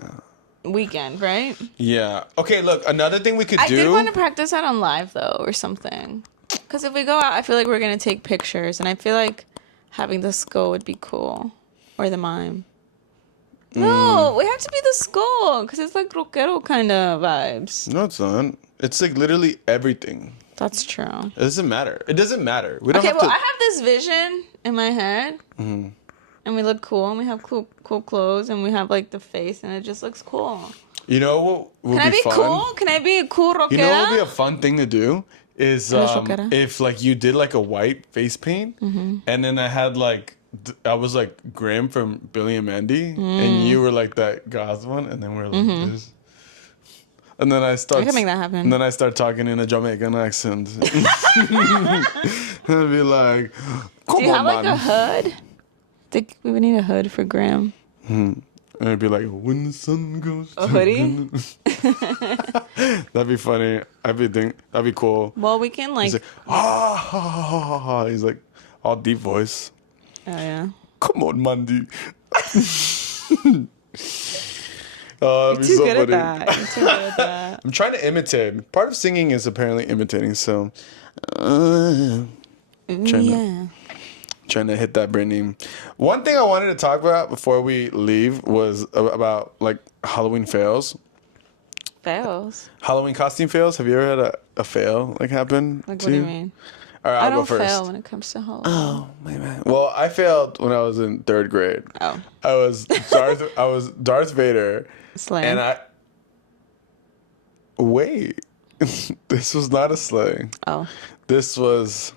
weekend, right? Yeah. Okay, look, another thing we could I do... did want to practice that on live though, or something. Because if we go out, I feel like we're gonna take pictures, and I feel like having the skull would be cool, or the mime. No, we have to be the skull because it's like rockero kind of vibes. No, it's not. It's like literally everything. That's true. It doesn't matter. It doesn't matter. We don't Okay, have well, to... I have this vision in my head, and we look cool, and we have cool clothes, and we have like the face, and it just looks cool. You know what would Can I be fun? cool? Can I be a cool rockera? You know what would be a fun thing to do? Is rockera. if like you did like a white face paint, and then I had like... I was like Graham from Billy and Mandy, and you were like that goth one, and then we're like this. And then I start. I can make that happen. And then I start talking in a Jamaican accent. And I'd be like, "Come Do you have on, like man." a hood? Think we would need a hood for Graham. And I'd be like, "When the sun goes." A hoodie? That'd be funny. That'd be cool. Well, we can like. He's like, ah, ha, ha, ha, ha, ha. He's like, all deep voice. Oh yeah. Come on, Mandy. You're That'd be too so good funny. at that. You're too good at that. I'm trying to imitate. Part of singing is apparently imitating, so trying to hit that Britney. One thing I wanted to talk about before we leave was about like Halloween fails. Fails. Halloween costume fails. Have you ever had a fail like happen? Like to what do you mean? All right, I I'll go don't first. fail when it comes to Halloween. Oh my man. Well, I failed when I was in 3rd grade. Oh. I was Darth Vader. Slay. And wait. This was not a sleigh. Oh. This was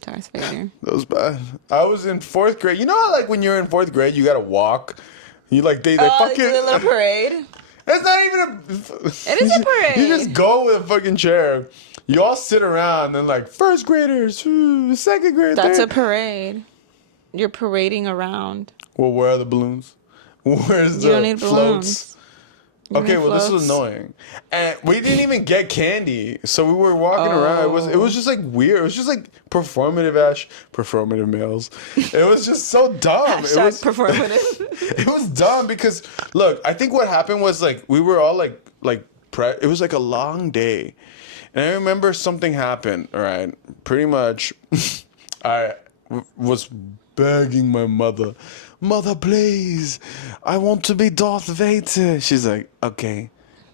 Darth Vader. that was bad. I was in 4th grade. You know how like when you're in 4th grade you gotta walk? You like they Oh, fucking like a little parade. It's not even a It is a parade. You just go with a fucking chair. You all sit around and like 1st graders, 2nd grade. That's a 3rd. parade. You're parading around. Well, where are the balloons? Where's the You don't need floats? balloons. You Okay, need well, this was floats. annoying, and we didn't even get candy, so we were walking around. It was just like weird. It was just like performative males. It was just so dumb. Hashtag performative. It was dumb because look, I think what happened was like we were all like it was like a long day, and I remember something happened. All right, pretty much, I was begging my mother. Mother, please, I want to be Darth Vader. She's like, okay,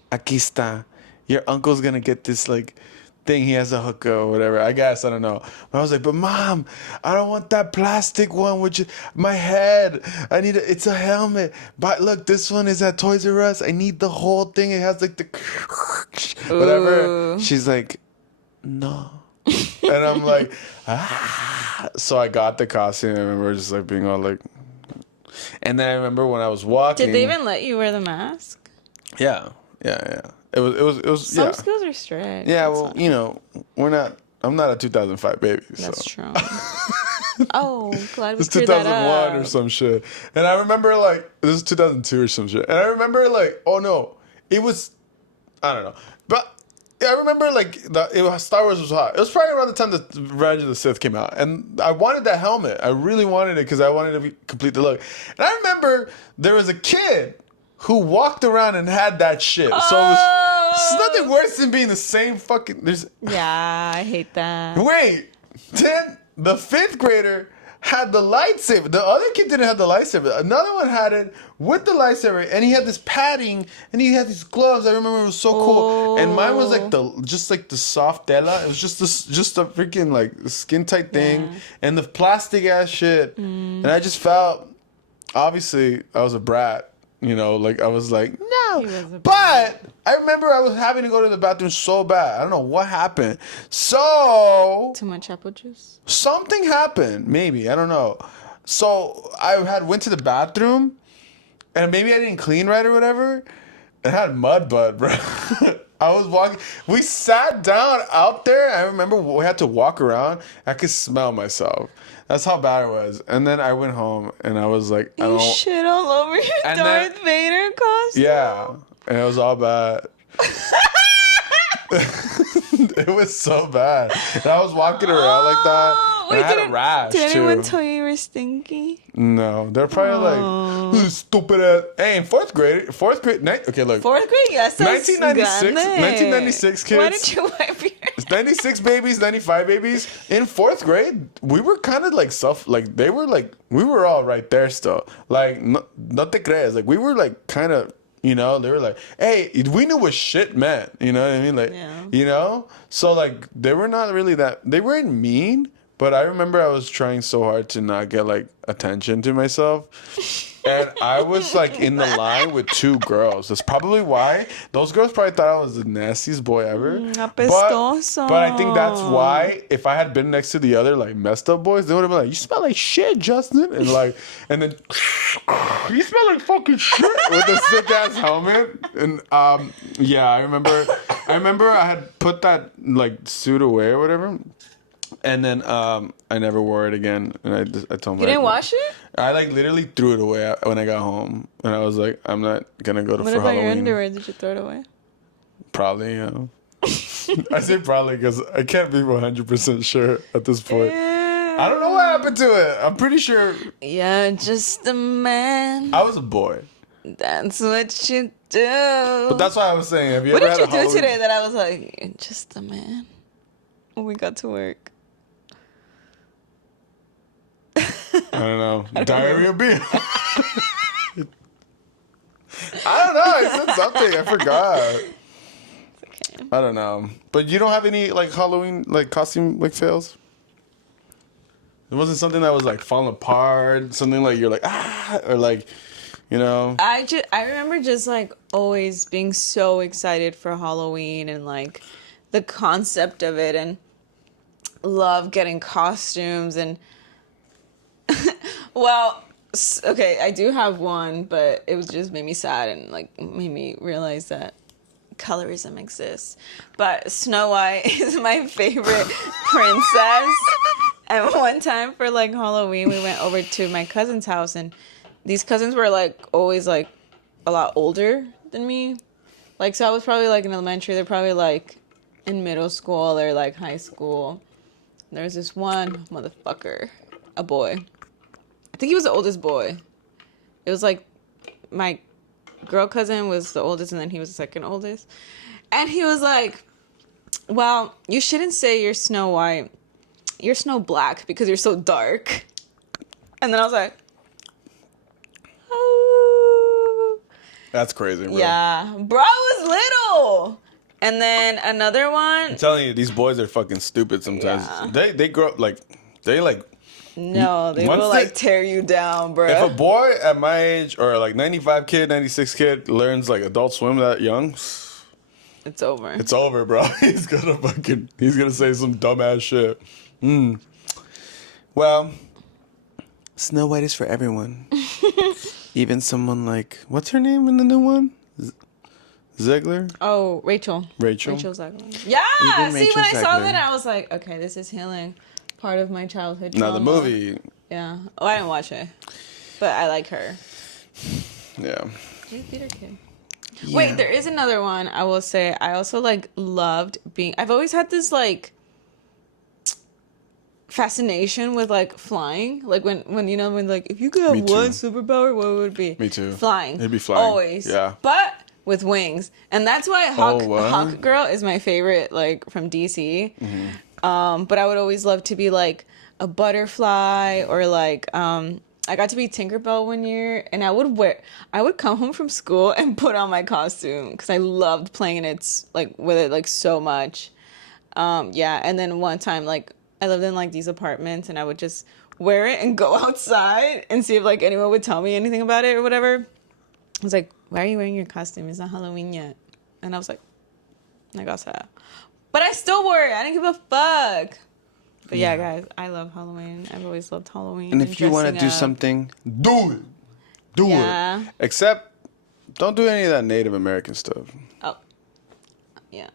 aquí está. Your uncle's gonna get this like thing. He has a hookah or whatever. I guess I don't know. But I was like, but mom, I don't want that plastic one with my head. I need it's a helmet. But look, this one is at Toys R Us. I need the whole thing. It has like the whatever. Ooh. She's like, no. And I'm like, ah. So I got the costume and we were just like being all like And then I remember when I was walking. Did they even let you wear the mask? Yeah. It was. Some schools are strict. Yeah. That's Well, fine. you know, I'm not a 2005 baby. That's so. true. Oh, glad we It's cleared that 2001 up. or some shit. And I remember like this is 2002 or some shit. And I remember like, oh no, it was, I don't know, but yeah, I remember like Star Wars was hot. It was probably around the time that Revenge of the Sith came out, and I wanted that helmet. I really wanted it because I wanted to complete the look. And I remember there was a kid who walked around and had that shit. So it's nothing worse than being the same fucking. Yeah, I hate that. Wait, then the 5th grader had the lightsaber. The other kid didn't have the lightsaber. Another one had it with the lightsaber, and he had this padding, and he had these gloves. I remember it was so cool. And mine was like the soft tela. It was just a freaking like skin tight thing, and the plastic ass shit. And I just felt, obviously, I was a brat. You know, like I was like, no. But I remember I was having to go to the bathroom so bad. I don't know what happened. So Too much apple juice. something happened. Maybe, I don't know. So I went to the bathroom, and maybe I didn't clean right or whatever. It had mud bud, bro. I was walking. We sat down out there. I remember we had to walk around. I could smell myself. That's how bad it was. And then I went home, and I was like, I You don't. shit all over your And Darth then- Vader costume. Yeah, and it was all bad. It was so bad. And I was walking around like that. And I had a rash Did too. anyone tell you you were stinky? No, they're probably like, "This stupid ass." Hey, in fourth grade. Okay, look. 4th grade, yes. 1996 kids. Why didn't you wipe your 96 babies, 95 babies. In 4th grade, we were kind of like they were like, we were all right there still. Like, no te crees. Like, we were like kind of, you know, they were like, hey, we knew what shit meant. You know what I mean? Like, you know? So, like, they were not really they weren't mean, but I remember I was trying so hard to not get, like, attention to myself. And I was like in the line with 2 girls. That's probably why. Those girls probably thought I was the nastiest boy ever. Apestoso. But I think that's why if I had been next to the other like messed up boys, they would have been like, "You smell like shit, Justin," and then you smell like fucking shit with a sick ass helmet. And yeah, I remember I had put that like suit away or whatever. And then I never wore it again, and I told my. You didn't wash it? I like literally threw it away when I got home, and I was like, I'm not gonna go to What for about Halloween. your underwear? Did you throw it away? Probably, yeah. I say probably because I can't be 100% sure at this point. I don't know what happened to it. I'm pretty sure You're just a man. I was a boy. That's what you do. But that's why I was saying, have you What ever did had you a do Halloween? today that I was like, you're just a man? When we got to work. I don't know. Diarrhea beer. I don't know. I said something. I forgot. It's okay. I don't know. But you don't have any like Halloween like costume like fails? It wasn't something that was like falling apart, something like you're like or like, you know. I remember just like always being so excited for Halloween and like the concept of it and love getting costumes and well, okay, I do have one, but it was just made me sad and like made me realize that colorism exists. But Snow White is my favorite princess. And one time for like Halloween, we went over to my cousin's house, and these cousins were like always like a lot older than me. Like, so I was probably like in elementary. They're probably like in middle school or like high school. There was this one motherfucker, a boy. I think he was the oldest boy. It was like my girl cousin was the oldest, and then he was the second oldest. And he was like, well, you shouldn't say you're Snow White. You're Snow Black because you're so dark. And then I was like, oh. That's crazy, bro. Yeah. Bro was little. And then another one. I'm telling you, these boys are fucking stupid sometimes. Yeah. They grow up like No, they Once will like tear you down, bro. if a boy at my age or like 95 kid, 96 kid learns like Adult Swim that young, It's over. it's over, bro. He's gonna say some dumbass shit. Well, Snow White is for everyone. Even someone like, what's her name in the new one? Ziegler? Oh, Rachel. Rachel Ziegler. Yeah. Even See, Rachel when I saw Zegler. that, I was like, okay, this is healing part of my childhood Now trauma. the movie. Yeah. Oh, I didn't watch it, but I like her. Yeah. You're a theater kid. Yeah. Wait, there is another one. I will say, I also like loved being. I've always had this like fascination with like flying. Like when you know when like if you could have Me too. one superpower, what would it be? Me too. Flying. It'd be flying. Always. Yeah. But with wings, and that's why Oh, what? Hawk Girl is my favorite. Like from DC. Mm-hmm. But I would always love to be like a butterfly or like I got to be Tinkerbell one year, and I would come home from school and put on my costume because I loved playing in it like with it like so much. Yeah, and then one time like I lived in like these apartments, and I would just wear it and go outside and see if like anyone would tell me anything about it or whatever. I was like, "Why are you wearing your costume? It's not Halloween yet." And I was like, "I got that," but I still wore it. I didn't give a fuck. But yeah, guys, I love Halloween. I've always loved Halloween. And if you want to do dressing up. something, do it. Do Yeah. it. Except, don't do any of that Native American stuff. Oh, yeah.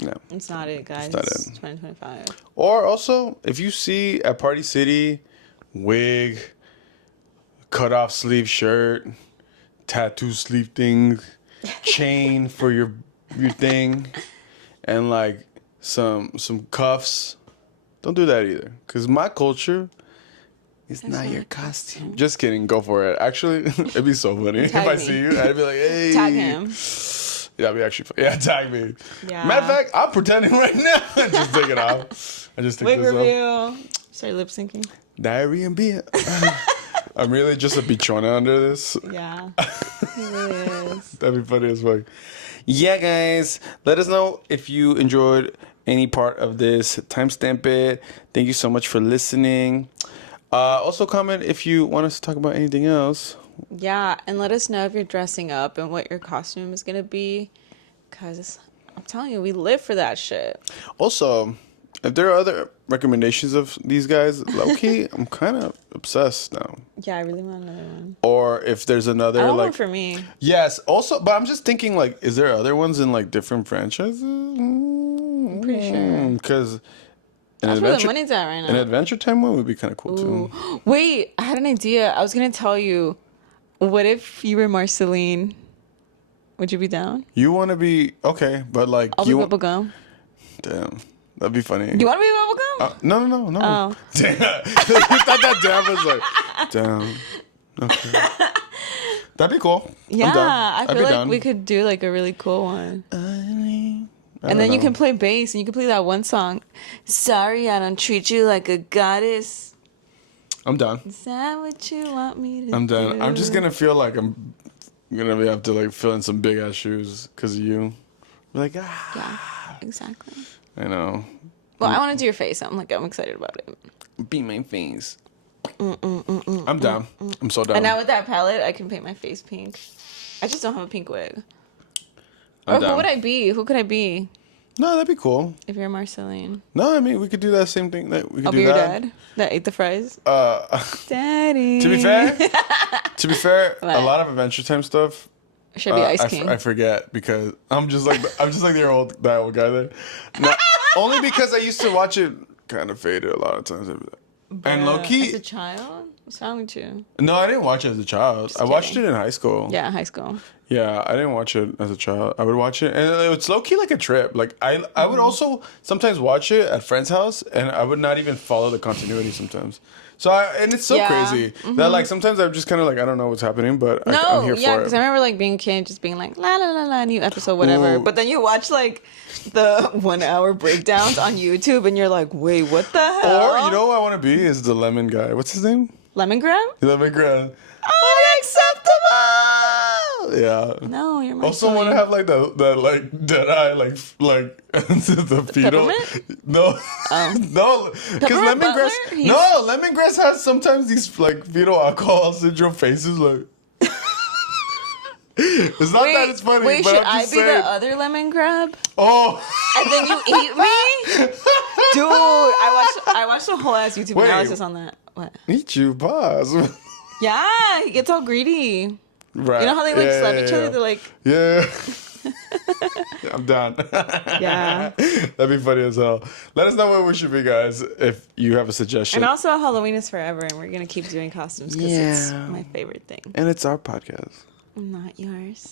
No. It's not it, guys. not It's it. 2025. Or also, if you see at Party City, wig, cut off sleeve shirt, tattoo sleeve thing, chain for your thing, and like some cuffs, don't do that either. Cause my culture is not your costume. Just kidding. Go for it. Actually, it'd be so funny if Tag I me. see you. I'd be like, hey. Tag him. Yeah, that'd be actually fun. Yeah, tag me. Yeah. Matter of fact, I'm pretending right now. Just take it off. I just take Wig this off. review. Start lip syncing. Diarrhea and beer. I'm really just a bichona under this. Yeah. It really is. That'd be funny as fuck. Yeah, guys. Let us know if you enjoyed any part of this. Timestamp it. Thank you so much for listening. Also, comment if you want us to talk about anything else. Yeah, and let us know if you're dressing up and what your costume is going to be. Because I'm telling you, we live for that shit. Also, if there are other recommendations of these guys, low-key, I'm kind of obsessed now. Yeah, I really want another one. Or if there's another, I want like... one for me. Yes, also, but I'm just thinking, like, is there other ones in, like, different franchises? I'm pretty sure. Because... That's where the money's at right now. An Adventure Time one would be kind of cool, too. Ooh. Wait, I had an idea. I was going to tell you, what if you were Marceline? Would you be down? You want to be... Okay, but, like... I'll be Bubblegum. Damn. That'd be funny. You want to be Bubblegum? No. Oh. Damn. You thought that damn was like... Damn. Okay. That'd be cool. Yeah, I'm down. I I'd feel be like down. we could do like a really cool one. I And then don't you know. can play bass and you can play that one song. Sorry, I don't treat you like a goddess. I'm done. Is that what you want me to I'm done. do? I'm just gonna feel like I'm gonna have to like fill in some big ass shoes because of you. Be like, ah. Yeah, exactly. I know. Well, I want to do your face. I'm excited about it. Be my face. I'm down. I'm so down. And now with that palette, I can paint my face pink. I just don't have a pink wig. I'm Or down. who would I be? Who could I be No, that'd be cool. if you're Marceline? No, I mean we could do that same thing. That we could I'll do be your that. dad that ate the fries. Uh, Daddy. to be fair, a What? lot of Adventure Time stuff. Should I be Ice I King? forget because I'm just like that old guy there. No, only because I used to watch it kind of faded a lot of times. And low As key, a child? What's wrong with you? no, I didn't watch it as a child. I watched it kidding. in high school. Yeah, high school. Yeah, I didn't watch it as a child. I would watch it, and it's low key like a trip. Like I would also sometimes watch it at friends' house, and I would not even follow the continuity sometimes. So and it's so Yeah. crazy that like sometimes I'm just kind of like I don't know what's happening, but I'm No, here yeah, for because it. I remember like being a kid, just being like la la la la, new episode, whatever. Ooh. But then you watch like the 1 hour breakdowns on YouTube, and you're like, wait, what the hell? Or you know what I want to be is the lemon guy. What's his name? Lemongrass? Lemongrass. Unacceptable. Yeah. No, you're my Also want to have like that like dead eye like the fetal. peppermint? No, no, because Peppermint lemongrass. Butler? He's- No, lemongrass has sometimes these like fetal alcohol syndrome faces. Like it's not that it's funny, wait, but should I'm I just be saying. the other lemon grab? Oh, And then you eat me? Dude, I watched a whole ass YouTube Wait. analysis on that. What? eat you, pause. Yeah, he gets all greedy. Right. You know how they like slap each other? They're like, yeah. I'm done. Yeah. That'd be funny as hell. Let us know what we should be, guys, if you have a suggestion. and also Halloween is forever, and we're gonna keep doing costumes because it's my favorite thing. And it's our podcast. Not yours.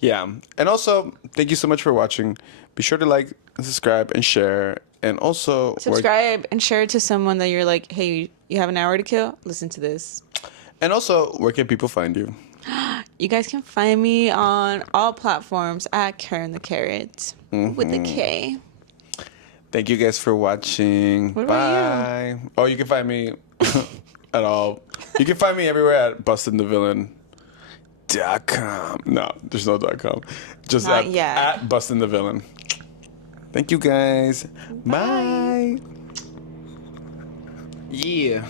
Yeah. And also, thank you so much for watching. Be sure to like, subscribe, and share. And also, Subscribe and share it to someone that you're like, hey, you have an hour to kill? Listen to this. And also, where can people find you? You guys can find me on all platforms at Karen the Carrot with a K. Thank you guys for watching. What about Bye. Oh, you can find me at all. You can find me everywhere at bustingthevillain.com. No, there's no .com. Just Not yet. at bustingthevillain. Thank you guys. Bye. Yeah.